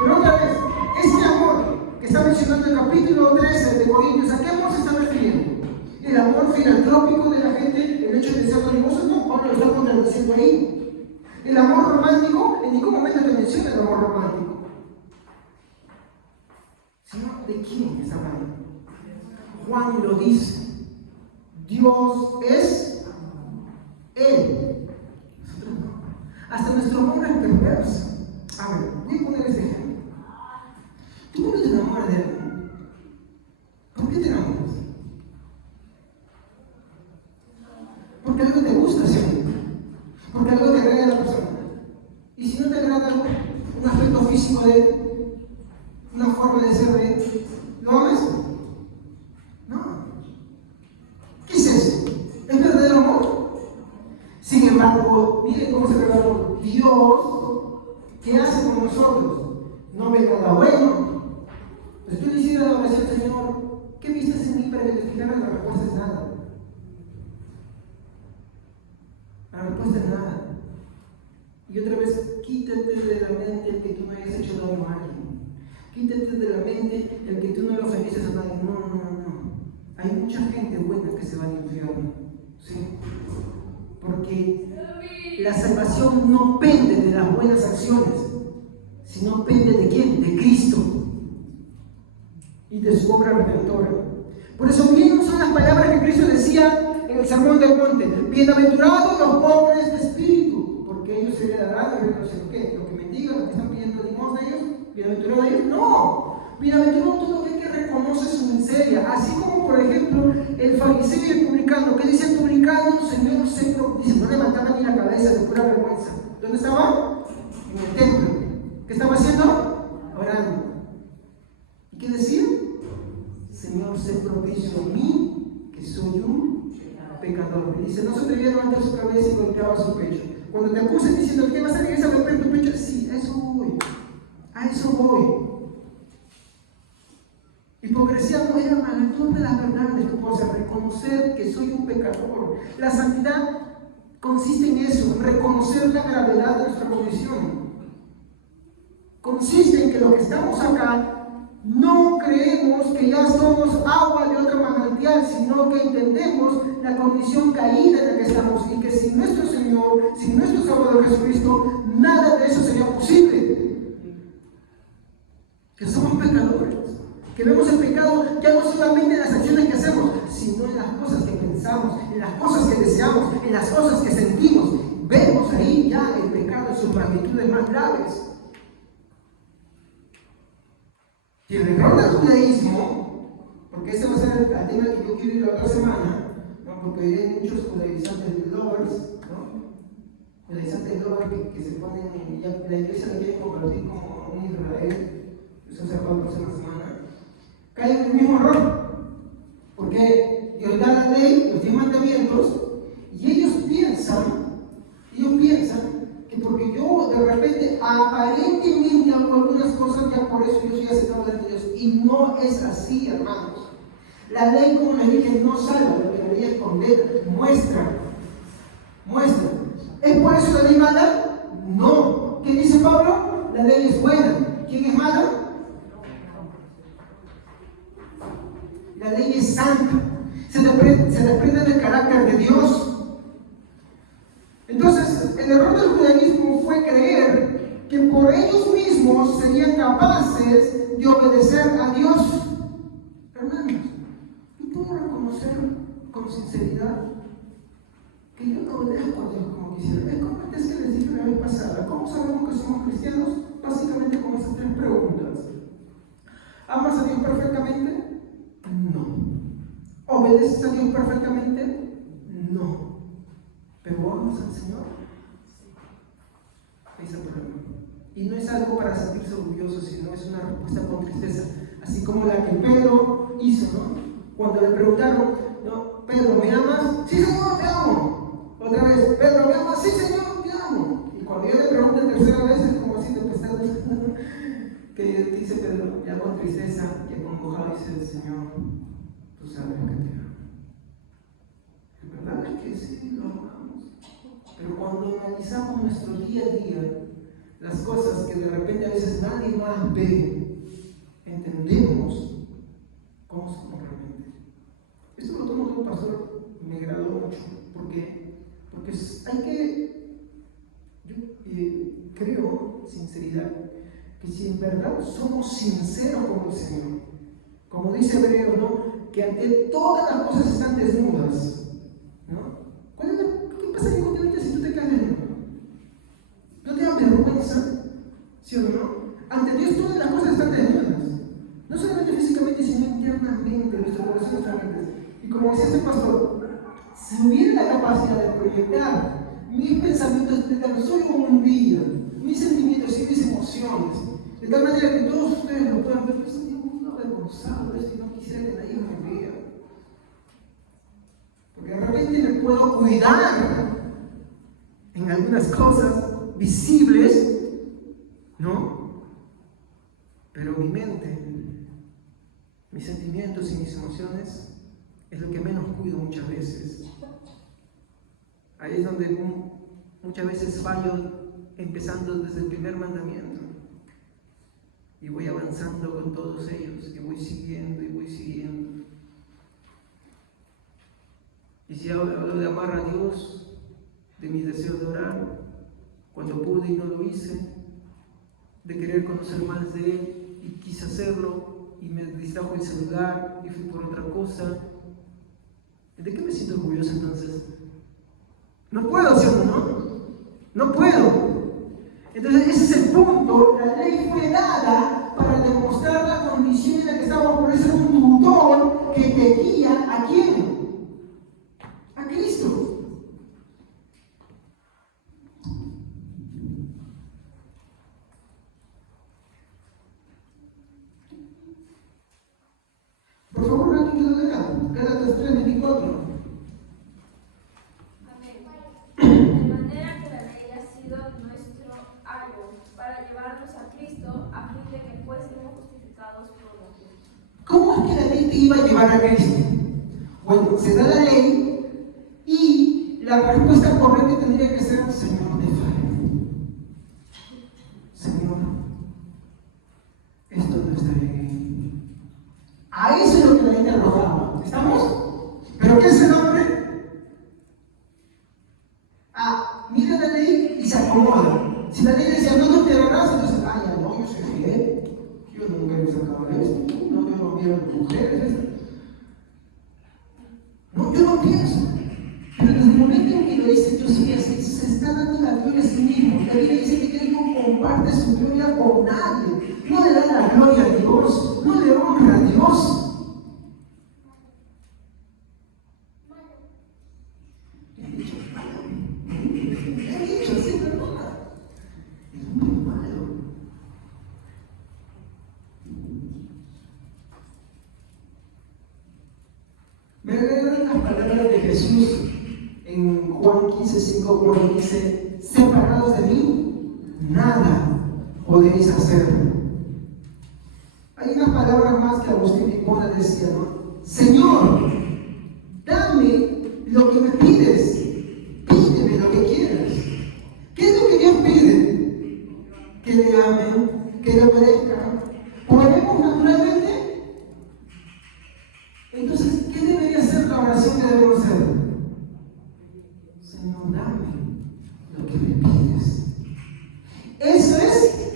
Pero otra vez, este amor que está mencionando el capítulo 13 de Corintios, ¿a qué amor se está refiriendo? El amor filantrópico de la gente, el hecho de ser animosos, no, Pablo lo está contradiciendo ahí. El amor romántico, en ningún momento te menciona el amor romántico. Sino, ¿de quién está hablando? Juan lo dice. Dios es Él. Nosotros no. Hasta nuestro amor es perverso. A ver, voy a poner este ejemplo. Tú cuando te enamoras de alguien, ¿por qué te enamoras? Porque algo te gusta, ¿sí? Porque algo te agrada a la persona. Y si no te agrada algo, un aspecto físico de él, una forma de ser de él, ¿lo amas? No. ¿Qué es eso? ¿Es verdadero amor? Sin embargo, miren cómo se revela Dios, ¿qué hace con nosotros? No ve nada bueno. Pues tú le hicieras la oración, Señor, ¿qué viste en mí para que te fijaras? La respuesta es nada. La respuesta es nada. Y otra vez, quítate de la mente el que tú no hayas hecho daño a alguien. Quítate de la mente el que tú no le ofendiste a nadie. No. Hay mucha gente buena que se va al infierno. ¿Sí? Porque la salvación no pende de las buenas acciones, sino pende de quién? De Cristo y de su obra redentora. Por eso bien son las palabras que Cristo decía en el Sermón del Monte: bienaventurados los pobres de espíritu, porque ellos se heredarán el reino de los cielos. ¿Qué? ¿Lo que mendigan, lo que están pidiendo limosna a ellos? ¿Bienaventurados ellos? No. Bienaventurado todo aquel que reconoce su miseria. Así como, por ejemplo, el fariseo y el publicano. ¿Qué dice el publicano? Señor, dice, no levantaba ni la cabeza de pura vergüenza. ¿Dónde estaba? En el templo. ¿Qué estaba haciendo? Orando. ¿Y qué decía? Señor, sé propicio a mí, que soy un pecador. Y dice, no se debía levantar su cabeza y golpeaba su pecho. Cuando te acusan diciendo que vas a regresar a golpear tu pecho, sí, a eso voy. A eso voy. Hipocresía no era a la altura de las verdades que puedo hacer, reconocer que soy un pecador. La santidad consiste en eso, en reconocer la gravedad de nuestra condición. Consiste en que los que estamos acá no creemos que ya somos agua de otro manantial, sino que entendemos la condición caída en la que estamos y que sin nuestro Señor, sin nuestro Salvador Jesucristo, nada de eso sería posible. Que somos pecadores. Que vemos el pecado ya no solamente en las acciones que hacemos, sino en las cosas que pensamos, en las cosas que deseamos, en las cosas que sentimos. Vemos ahí ya el pecado en sus magnitudes más graves. Y el error del judaísmo, porque ese va a ser el tema que yo quiero ir la otra semana, ¿no? porque hay muchos judaizantes lovers, ¿no? Judaizantes lovers que se ponen, ya la iglesia la quiere convertir como un Israel, eso se acaba la próxima semana, caen en el mismo error, porque Dios da la ley, los 10 mandamientos, y ellos piensan que porque yo de repente aparentemente hago algunas cosas, ya por eso yo soy aceptado delante de Dios, y no es así, hermanos. La ley, como les dije, no salva, la ley es condena, muestra. ¿Es por eso la ley mala? No. ¿Qué dice Pablo? La ley es buena. ¿Quién es mala? La ley es santa. Se desprende del carácter de Dios. Entonces, el error del judaísmo fue creer que por ellos mismos serían capaces de obedecer a Dios. Hermanos, yo puedo reconocer con sinceridad que yo no obedezco a Dios como quisiera. Es como antes que les dije la vez pasada. ¿Cómo sabemos que somos cristianos? Básicamente con esas 3 preguntas. ¿Amas a Dios perfectamente? No. ¿Obedeces a Dios perfectamente? No. ¿Pero amas al Señor? Ese es el problema. Y no es algo para sentirse orgulloso, sino es una respuesta con tristeza. Así como la que Pedro hizo, ¿no? Cuando le preguntaron, ¿no? Pedro, ¿me amas? Sí, Señor, te amo. Otra vez, Pedro, ¿me amas? Sí, Señor, te amo. Y cuando yo le pregunto la tercera vez, es como así de pesado. Que dice Pedro, ya con tristeza, ya acongojado, dice el Señor, tú sabes que te amo. La verdad es que sí, lo amamos. Pero cuando analizamos nuestro día a día, las cosas que de repente a veces nadie más ve, entendemos cómo somos realmente. Esto lo tomo como pastor, me agradó mucho, porque hay que, yo creo, sinceridad, que si en verdad somos sinceros con el Señor, como dice Hebreo, ¿no? Que ante todas las cosas están desnudas, ¿no? ¿Qué pasa contigo si tú te quedas desnudo? ¿No te da vergüenza? ¿Sí o no? Ante Dios todas las cosas están desnudas. No solamente físicamente, sino internamente, nuestro corazón, nuestra mente. Y como decía este pastor, si hubiera la capacidad de proyectar mis pensamientos de tan solo un día, mis sentimientos y mis emociones, de tal manera que todos ustedes lo puedan ver, yo soy un avergonzado de esto y no quisiera que nadie me vea. Porque de repente me puedo cuidar en algunas cosas visibles, ¿no? Pero mi mente, mis sentimientos y mis emociones es lo que menos cuido muchas veces. Ahí es donde muchas veces fallo, empezando desde el primer mandamiento. Y voy avanzando con todos ellos, y voy siguiendo. Y si hablo de amar a Dios, de mis deseos de orar, cuando pude y no lo hice, de querer conocer más de Él, y quise hacerlo, y me distrajo el celular, y fui por otra cosa. ¿De qué me siento orgulloso entonces? No puedo hacerlo, ¿no? No puedo. Entonces ese es el punto. La ley fue dada para demostrar la condición en la que estamos. Por eso es un tutor que te guía. ¿A quién? A Cristo. Por favor, alguien que lo lea. Gálatas 3:24. De manera que la ley ha sido nuestro ayo para llevarnos a Cristo a fin de que fuésemos justificados por la fe. ¿Cómo es que la ley te iba a llevar a Cristo? Bueno, se da la ley y la respuesta correcta tendría que ser: Señor, de fe. Señor, esto no está bien. A eso es lo que la ley te arrojaba. ¿Estamos? ¿Pero qué es el hombre? Mira la ley y se acomoda. Si la ley decía no adulterarás, entonces, ya no, yo soy fiel. Yo nunca he sacado esto. No, yo no miro a las mujeres. No, yo no pienso. Pero en el momento en que lo dice, yo soy así, se está dando la gloria a sí mismo. La Biblia dice que él no comparte su gloria con nadie. No le da la gloria a Dios. No le honra a Dios. he dicho, sí, perdona. Es muy malo. Me regalan las palabras de Jesús en Juan 15:5, cuando dice: separados de mí, nada podéis hacer. Hay unas palabras más que Agustín de Hipona decía, ¿no? Señor, dame lo que me pides, pídeme lo que quieras. ¿Qué es lo que Dios pide? Que le amen, que le obedezcan. ¿Podemos naturalmente? Entonces, ¿qué debería ser la oración que debemos hacer? Señor, dame lo que me pides. Eso es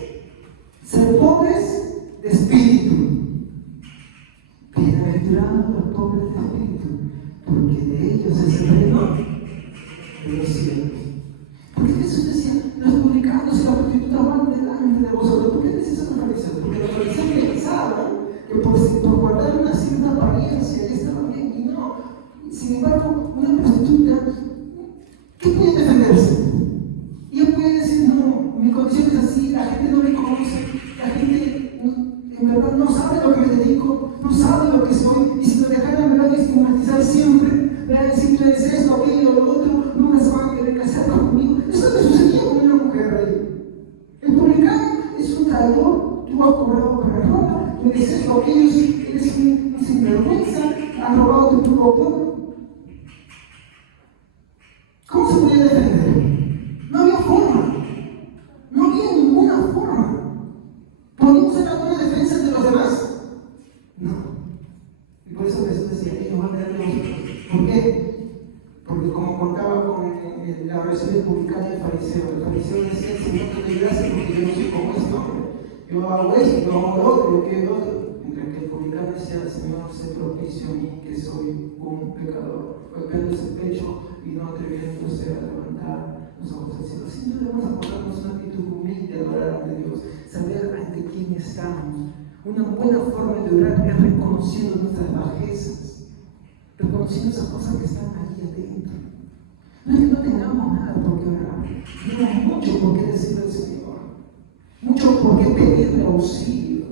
ser pobres de espíritu. Bienaventurados los pobres de espíritu, porque de ellos es el reino de los cielos. Porque Jesús decía: los publicanos y las prostitutas van delante de vosotros. ¿Por qué decís eso los fariseos? Porque los fariseos pensaban que por guardar una cierta apariencia estaban bien, y no. Sin embargo, una prostituta, ¿qué puede defenderse? Y ella puede decir: no, mi condición es así, la gente no me conoce, la gente en verdad no sabe lo que me dedico, no sabe lo que soy, y si lo dejaran me van a estigmatizar siempre, me van a decir: tú eres esto, aquello, lo otro, nunca se van a querer casar conmigo. Eso le sucedía con una mujer ahí. El publicano es un traidor, tú has cobrado para ropa, tú eres esto, aquello, eres un sinvergüenza, has robado tu propio pueblo. ¿Cómo se podía defender? No había forma. No había ninguna forma. ¿Podíamos ser alguna defensa de los demás? No. Y por eso Jesús decía: ellos van a tener nosotros. ¿Por qué? Porque como contaba con la oración del publicano y el fariseo decía: Señor, te doy gracias porque yo no soy como este hombre. Yo hago esto, yo hago lo otro, yo quiero lo otro. Mientras que el publicano decía: Señor, sé propicio a mí, que soy un pecador, golpeando ese pecho y no atreviéndose a levantar los ojos al cielo. Siempre debemos acordarnos una actitud humilde de adorar a Dios, saber ante quién estamos. Una buena forma de orar es reconociendo nuestras bajezas, reconociendo esas cosas que están ahí adentro. No es que no tengamos nada por qué orar, tenemos mucho por qué decirle al Señor, mucho por qué pedirle auxilio.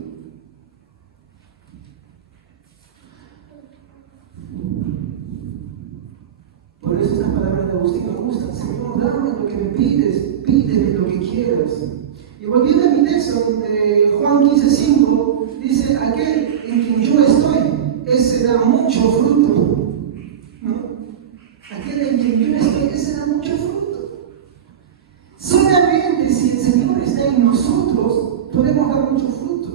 Por eso estas palabras de Agustín me gustan: Señor, dame lo que me pides, pídeme lo que quieras. Y volviendo a mi texto de Juan 15:5, dice: aquel en quien yo estoy, ese da mucho fruto. ¿No? Aquel en quien yo estoy, ese da mucho fruto. Solamente si el Señor está en nosotros, podemos dar mucho fruto.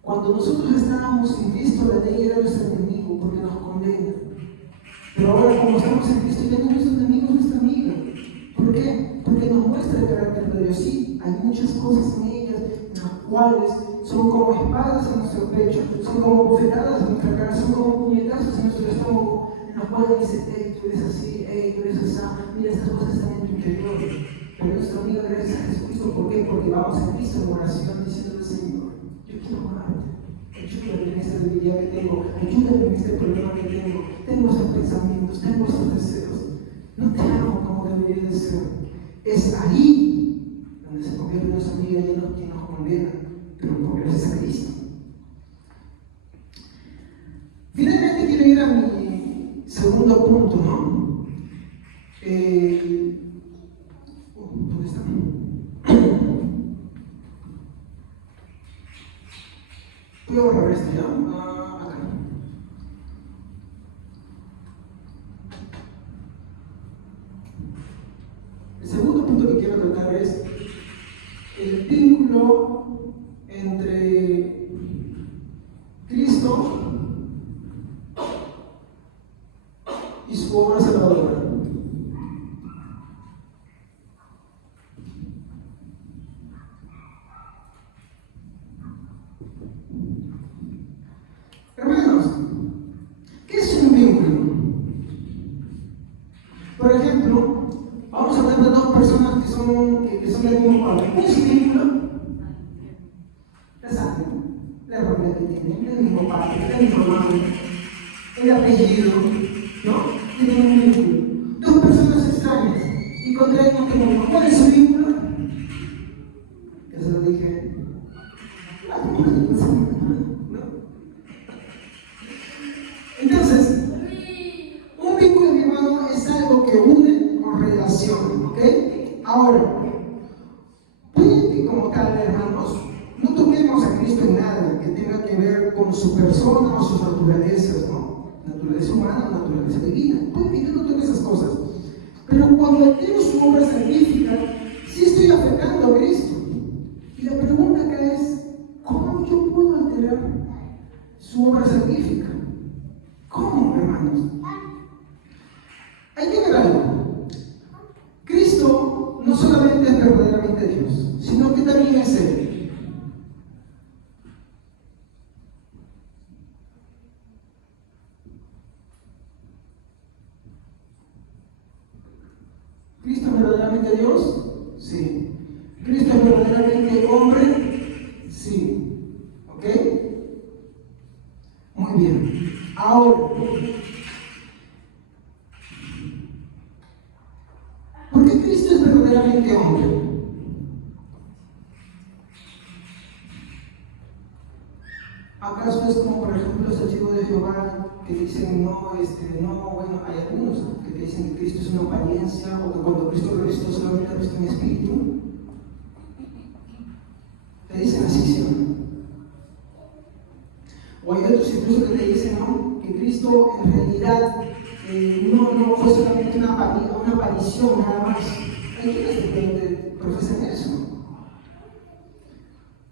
Cuando nosotros estábamos en Cristo, la ley era nuestro enemigo porque nos condena. Pero ahora, como estamos en Cristo, ya no es nuestro enemigo, es nuestra amiga. ¿Por qué? Porque nos muestra el carácter de Dios. Sí, hay muchas cosas en ellas en las cuales son como espadas en nuestro pecho, son como bofetadas en nuestra cara, son como puñetazos en nuestro estómago, en las cuales dice: hey, tú eres así, hey, tú eres así, mira, estas cosas están en tu interior. Pero nuestra amiga, gracias a Jesucristo, ¿por qué? Porque vamos a Cristo en oración diciéndole: Señor, yo quiero amarte. Ayúdame en esta debilidad que tengo, ayúdame en este problema que tengo estos pensamientos, tengo estos deseos. No te amo como debería de ser. Es ahí donde se convierte en nuestra amiga y en quien nos condena, pero por gracias a Cristo. Finalmente quiero ir a mi segundo punto, ¿no? ¿Dónde está? Voy a borrar esto ya. Acá. El segundo punto que quiero tratar es el vínculo entre Cristo y su obra salvadora. Hermanos, ¿qué es un vínculo? Por ejemplo, vamos a hablar de dos personas que son del mismo padre. ¿Qué es un vínculo? La sangre, la hermana que tienen, el mismo padre, el mismo madre, el apellido, ¿no? Tienen un vínculo. Dos personas extrañas que une o relaciona, ¿ok? Ahora, puede que como tal, hermanos, no toquemos a Cristo en nada que tenga que ver con su persona o sus naturalezas, ¿no? Naturaleza humana o naturaleza divina. Puede que yo no toque esas cosas. Pero cuando altero su obra salvífica, sí estoy afectando a Cristo. Y la pregunta acá es, ¿cómo yo puedo alterar su obra salvífica? ¿Cómo, hermanos? Hay que ver algo. Cristo no solamente es verdaderamente Dios, sino que también es Él. ¿Cristo es verdaderamente Dios? Sí. ¿Cristo es verdaderamente hombre? Sí. ¿Ok? Muy bien. Ahora, ¿por qué Cristo es verdaderamente hombre? ¿Acaso es como, por ejemplo, los testigos de Jehová que dicen, bueno, hay algunos que te dicen que Cristo es una apariencia, o que cuando Cristo resucitó solamente resucitó en espíritu? Te dicen así, ¿sí o no? O hay otros incluso que te dicen, ¿no?, que Cristo en realidad no fue solamente una aparición nada más. Hay quienes de repente profesan eso.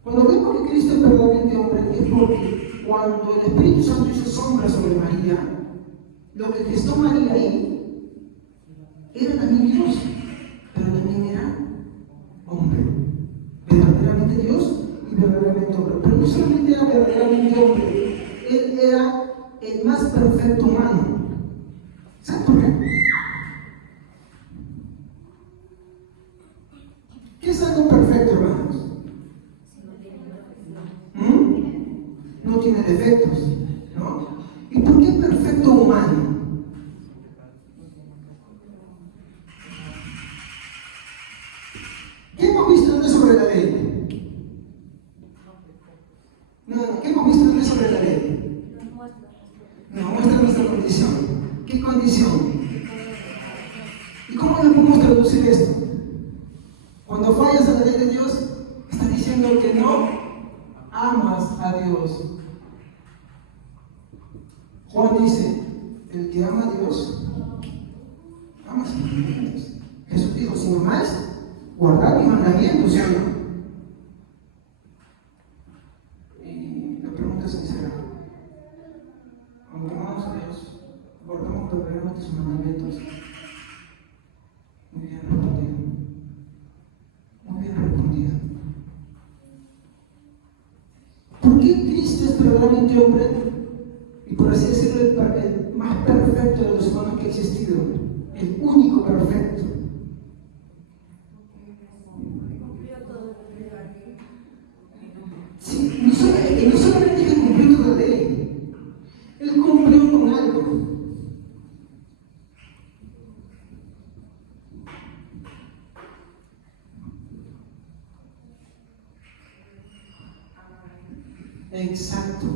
Cuando vemos que Cristo es verdaderamente hombre, es porque cuando el Espíritu Santo hizo sombra sobre María, lo que gestó María ahí era también Dios, pero también era hombre. Verdaderamente Dios y verdaderamente hombre. Pero no solamente era verdaderamente hombre, Él era el más perfecto humano. ¿Saben por qué? ¿Qué es algo perfecto, hermanos? No tiene defectos, ¿no? ¿Y por qué perfecto humano? ¿Qué hemos visto antes sobre la ley? ¿Qué hemos visto antes sobre la ley? Nos muestra nuestra condición. ¿Qué condición? ¿Y cómo le podemos traducir esto? Cuando fallas a la ley de Dios, está diciendo que no amas a Dios. Juan dice, el que ama a Dios, ama sus mandamientos. Jesús dijo, si no amáis, guardad mis mandamientos, ¿sí o no? Y la pregunta es sincera. Aunque amamos a Dios, guardamos verdaderamente sus mandamientos. Muy bien respondido. Muy bien respondido. ¿Por qué Cristo es verdaderamente hombre? Y por así decirlo, el más perfecto de los humanos que ha existido, el único perfecto. Sí, no solamente que cumplió toda la ley, Él cumplió con algo. Exacto.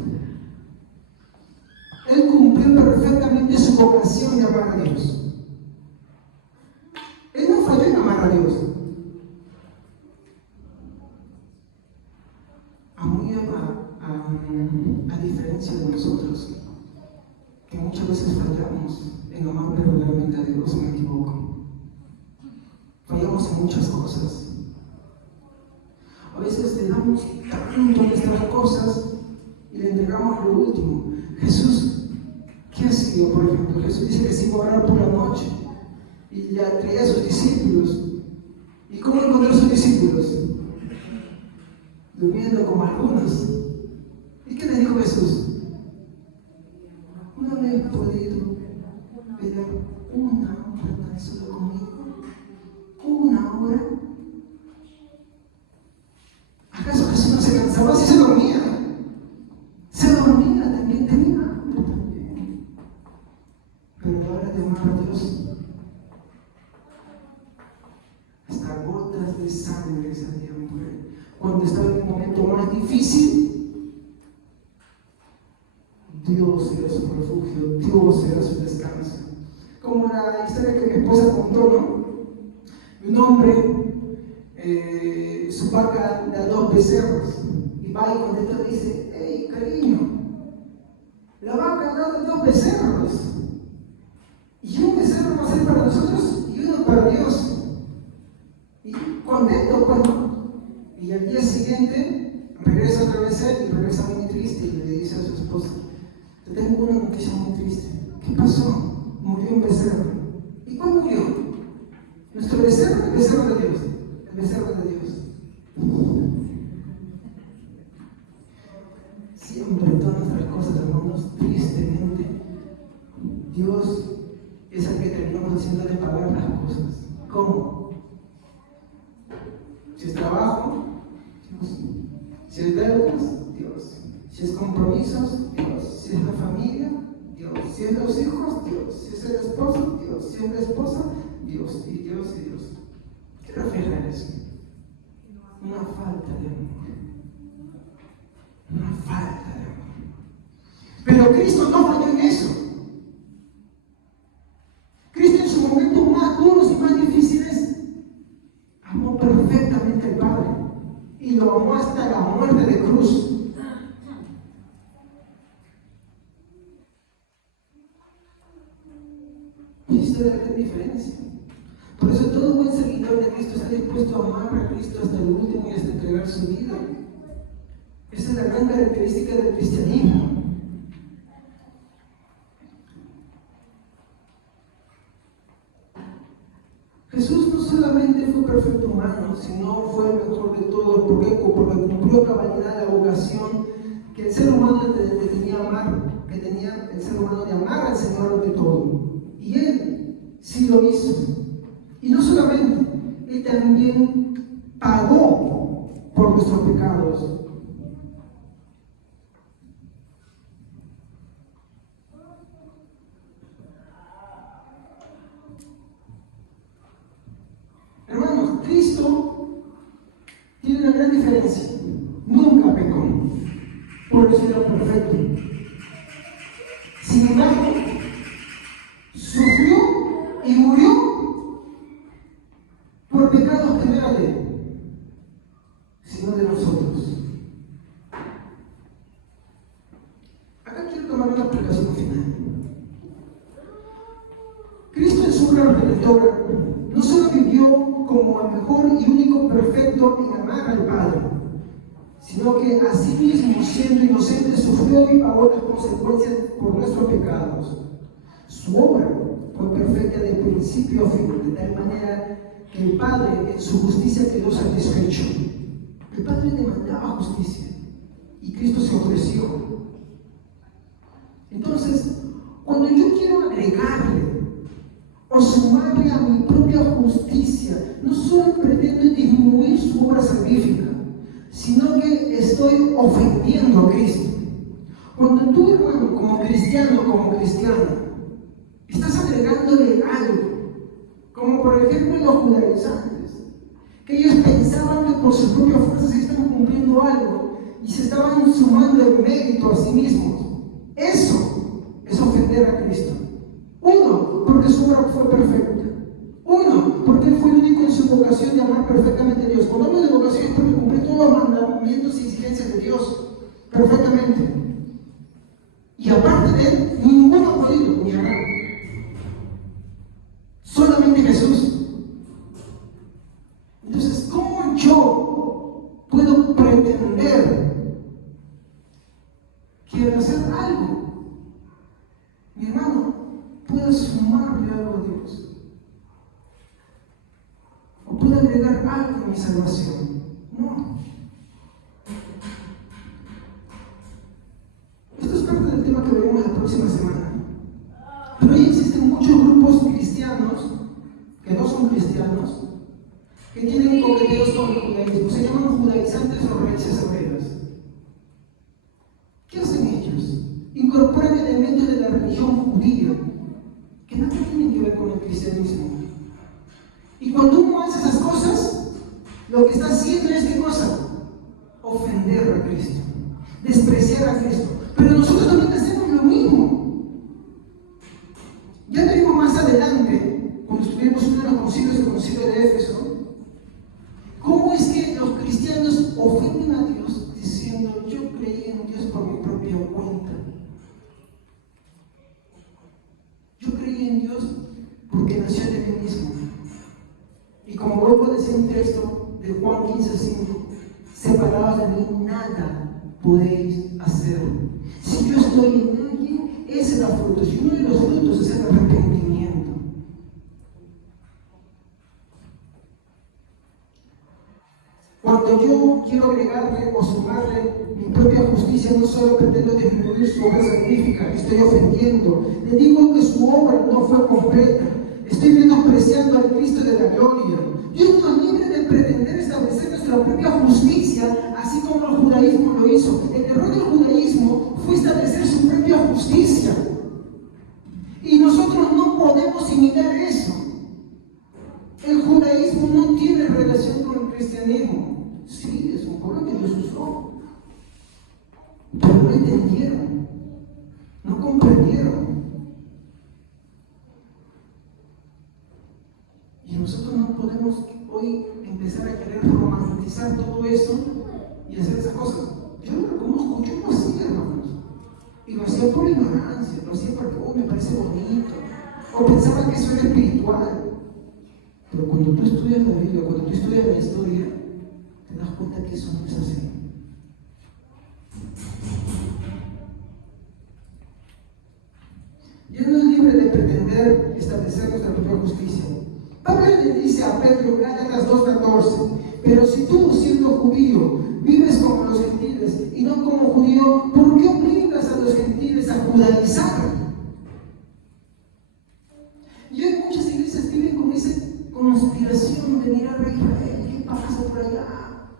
Él cumplió perfectamente su vocación de amar a Dios. Él no falló en amar a Dios. A diferencia de nosotros, que muchas veces fallamos en amar verdaderamente a Dios, me equivoco. Fallamos en muchas cosas. A veces le damos tanto a nuestras cosas y le entregamos lo último. Jesús, ¿qué hacía, por ejemplo? Jesús dice que se iba a orar por la noche y le traía a sus discípulos. ¿Y cómo encontró a sus discípulos? Durmiendo como algunos. ¿Y qué le dijo Jesús? ¿No habéis podido velar una hora tan solo conmigo? ¿Una hora? ¿Acaso Jesús no se cansaba? Sí se dormía. Se dormía también, tenía hambre también. Pero a la hora de amar a Dios, hasta gotas de sangre salían por él. Cuando estaba en el momento más difícil, Dios era su refugio, Dios era su descanso. Como la la historia que mi esposa contó, ¿no? Un hombre, su vaca da 2 becerros y va y contesta y dice: hey, cariño, la vaca ha dado 2 becerros y un becerro va a ser para nosotros y uno para Dios. Y contento, pues, ¿no? Y al día siguiente regresa otra vez él y regresa muy triste y le dice a su esposa: te tengo una noticia muy triste. ¿Qué pasó? Murió un becerro. ¿Y cuál murió? ¿Nuestro becerro o el becerro de Dios? El becerro de Dios. Siempre todas nuestras cosas, hermanos, tristemente, Dios es el que terminamos haciéndole pagar las cosas. ¿Cómo? Si es trabajo, Dios. Si es deudas, Dios. Si es compromisos, Dios. Si es la familia, Dios. Si es los hijos, Dios. Si es el esposo, Dios. Si es la esposa, Dios. Y Dios y Dios. ¿Qué refleja eso? Una falta de amor. Una falta de amor. Pero Cristo no falló en eso. Cristo en sus momentos más duros y más difíciles amó perfectamente al Padre y lo amó hasta la muerte de cruz. Esto es la gran diferencia. Por eso todo buen seguidor de Cristo está dispuesto a amar a Cristo hasta el último y hasta entregar su vida. Esa es la gran característica del cristianismo. Jesús no solamente fue perfecto humano, sino fue el mejor de todos, porque cumplió cabalidad la vocación que el ser humano le tenía amar, que tenía el ser humano de amar al Señor ante todo. Y Él sí lo hizo. Y no solamente, Él también pagó por nuestros pecados. Hermanos, Cristo tiene una gran diferencia. Nunca pecó, por eso era perfecto. Sin embargo, sufrió y murió por pecados que no eran de Él, sino de nosotros. Acá quiero tomar una aplicación final. Cristo en su obra redentora no solo vivió como el mejor y único perfecto en amar al Padre, sino que así mismo, siendo inocente, sufrió y pagó las consecuencias por nuestros pecados. Su obra fue perfecta de principio a fin, de tal manera que el Padre en su justicia quedó satisfecho. El Padre demandaba justicia y Cristo se ofreció. Entonces, cuando yo quiero agregarle o sumarle a mi propia justicia, no solo pretendo disminuir su obra salvífica, sino que estoy ofendiendo a Cristo. Cuando tú, hermano, como cristiana, estás agregándole algo, como por ejemplo los judaizantes, que ellos pensaban que por sus propias fuerzas estaban cumpliendo algo y se estaban sumando el mérito a sí mismos. Eso es ofender a Cristo. Uno, porque su obra fue perfecta. Uno, porque Él fue el único en su vocación de amar perfectamente a Dios. Cuando hablo de vocación es porque cumplió todos los mandamientos y exigencias de Dios perfectamente. Y aparte de Él, ninguno ha podido ni hará. Solamente Jesús. Entonces, ¿cómo yo puedo pretender que al hacer algo, mi hermano, pueda sumarle algo a Dios? ¿O puedo agregar algo a mi salvación? No. Esto es parte del tema que veremos la próxima semana. Pero hoy existen muchos grupos cristianos que no son cristianos, que tienen coqueteos con el judaísmo. Se llaman judaizantes o raíces hebreas. ¿Qué hacen ellos? Incorporan elementos de la religión judía que nada tienen que ver con el cristianismo. Y cuando uno hace esas cosas, lo que está haciendo es ¿qué cosa? Ofender a Cristo, despreciar a Cristo. Pero nosotros también hacemos lo mismo. Ya veremos más adelante concilio es el concilio de Éfeso, ¿cómo es que los cristianos ofenden a Dios diciendo, yo creí en Dios por mi propia cuenta? Yo creí en Dios porque nació de mí mismo. Y como vuelvo a decir un texto de Juan 15:5, separados de mí nada podéis hacer. Si yo estoy en alguien, ese da frutos. Y uno de los frutos es el arrepentimiento. Cuando yo quiero agregarle o sumarle mi propia justicia, no solo pretendo disminuir su obra salvífica, estoy ofendiendo. Le digo que su obra no fue completa. Estoy menospreciando al Cristo de la gloria. Dios nos libre de pretender establecer nuestra propia justicia, así como el judaísmo lo hizo. El error del judaísmo fue establecer su propia justicia. Y nosotros no podemos imitar eso. El judaísmo no tiene relación con el cristianismo. Sí, es un pueblo que Dios usó. Pero no entendieron. No comprendieron. Y nosotros no podemos hoy empezar a querer romantizar todo eso y hacer esas cosas. Yo lo reconozco, yo lo hacía, hermanos. Y lo hacía por ignorancia, lo hacía porque me parece bonito. O pensaba que eso era espiritual. Pero cuando tú estudias la Biblia, cuando tú estudias la historia, te das cuenta que eso no es así. Dios no es libre de pretender establecer nuestra propia justicia. Pablo le dice a Pedro, Gálatas 2:14, pero si tú, siendo judío, vives como los gentiles y no como judío, ¿por qué obligas a los gentiles a judaizar? Y hoy muchas iglesias viven con esa conspiración de mirar a Israel, ¿qué pasa por allá?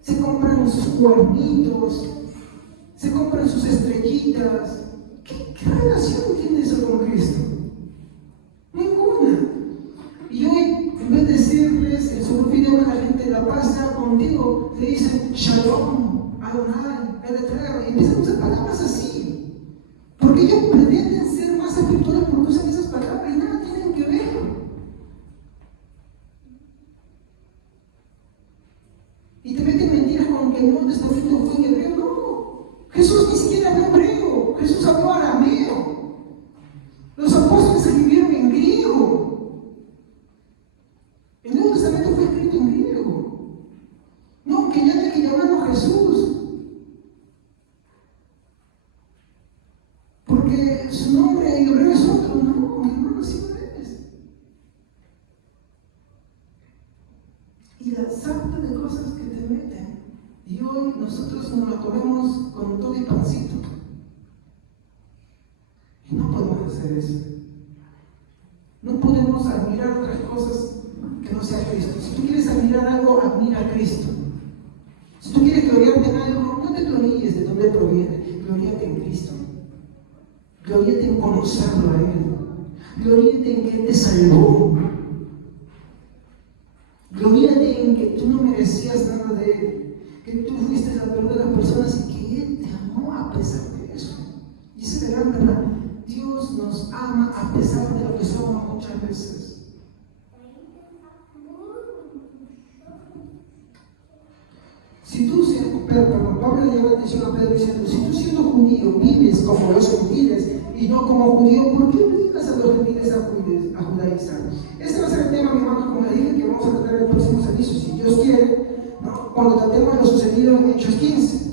Se compran sus cuernitos, se compran sus estrellitas. ¿Qué relación tiene eso con Cristo? Ninguna. Y hoy, en vez de decirles en su video a la gente, la paz sea contigo, te dicen Shalom, Adonai, Eretrea, y empiezan a usar palabras así. Porque ellos pretenden ser más espirituales porque usan esas palabras y nada tienen que ver. Y te meten mentiras con que el Nuevo Testamento fue en hebreo. No, Jesús ni siquiera habló hebreo, Jesús habló arameo. Los apóstoles escribieron en griego. El Nuevo Testamento fue escrito en griego. No, que ya hay que llamarlo Jesús. Porque su nombre en hebreo es otro. No, mi hermano, así no es. Y la sarta de cosas que te meten. Y hoy nosotros nos lo comemos con todo y pancito. Y no podemos hacer eso. No podemos admirar otras cosas que no sea Cristo. Si tú quieres admirar algo, admira a Cristo. Si tú quieres gloriarte en algo, no te gloríes de dónde proviene. Gloríate en Cristo. Gloríate en conocerlo a Él. Gloríate en que Él te salvó. Gloríate en que tú no merecías nada de Él. Que tú fuiste la peor de las personas y que Él te amó a pesar de eso. Y esa es la gran verdad. Dios nos ama a pesar de lo que somos muchas veces. Si tú, Pablo le llama la atención a Pedro diciendo, si tú siendo judío vives como los gentiles y no como judío, ¿por qué obligas a los gentiles a judaizar? Ese va a ser el tema, mi hermano, como le dije, que vamos a tratar en el próximo servicio, si Dios quiere, ¿no? Cuando tratemos lo sucedido en Hechos 15,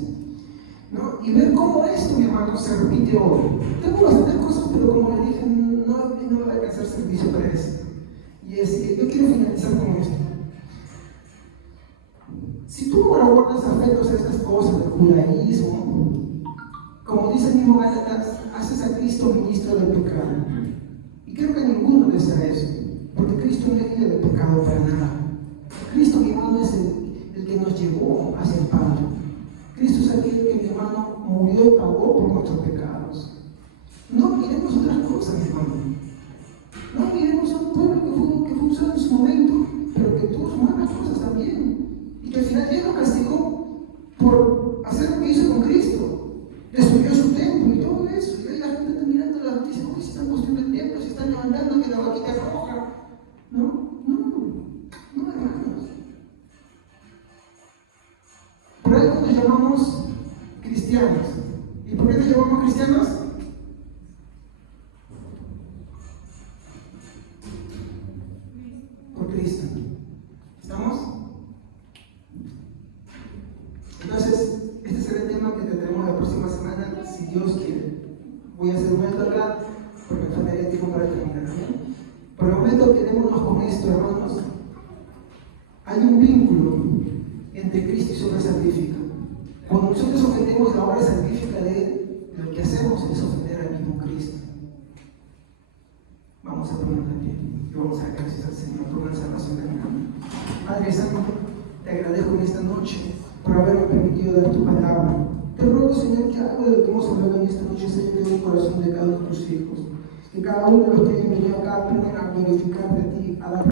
¿no? Y ver cómo esto, mi hermano, se repite hoy. Tengo bastantes cosas, pero como le dije, no me va a alcanzar servicio para eso. Y yo quiero finalizar con esto. Si tú no guardas afectos a estas cosas del judaísmo, como dice el mismo Gálatas, haces a Cristo ministro del pecado. Y creo que ninguno desea eso, porque Cristo no es libre del pecado para nada. Cristo, mi hermano, es el que nos llevó hacia el Padre. Cristo es aquel que, mi hermano, murió y pagó por nuestros pecados. No miremos otras cosas, mi hermano. No miremos a un pueblo que fue usado en su momento, pero que tuvo sus malas cosas también. Y que al final Dios lo castigó por hacer lo que hizo con Cristo. Destruyó su templo y todo eso. Y hoy la gente está mirando las noticias, porque se están construyendo el templo, se están levantando que la vaquita roja. ¿No? llamamos cristianos? ¿Y por qué nos llamamos cristianos? Por Cristo. ¿Estamos? Entonces, este será el tema que tendremos la próxima semana, si Dios quiere. Voy a hacer un momento acá, porque me faltaría tiempo para terminar. ¿Bien? Por el momento, quedémonos con esto, hermanos. Hay un vínculo entre Cristo y su obra salvífica. Cuando nosotros ofendemos la obra salvífica de Él, lo que hacemos es ofender al mismo Cristo. Vamos a ponernos de pie y vamos a dar gracias al Señor por una salvación de mi alma. Padre Santo, te agradezco en esta noche por haberme permitido dar tu palabra. Te ruego, Señor, que algo de lo que hemos hablado en esta noche se lleve al corazón de cada uno de tus hijos. Que cada uno de los que hayan venido acá aprendan a glorificarte a ti, a dar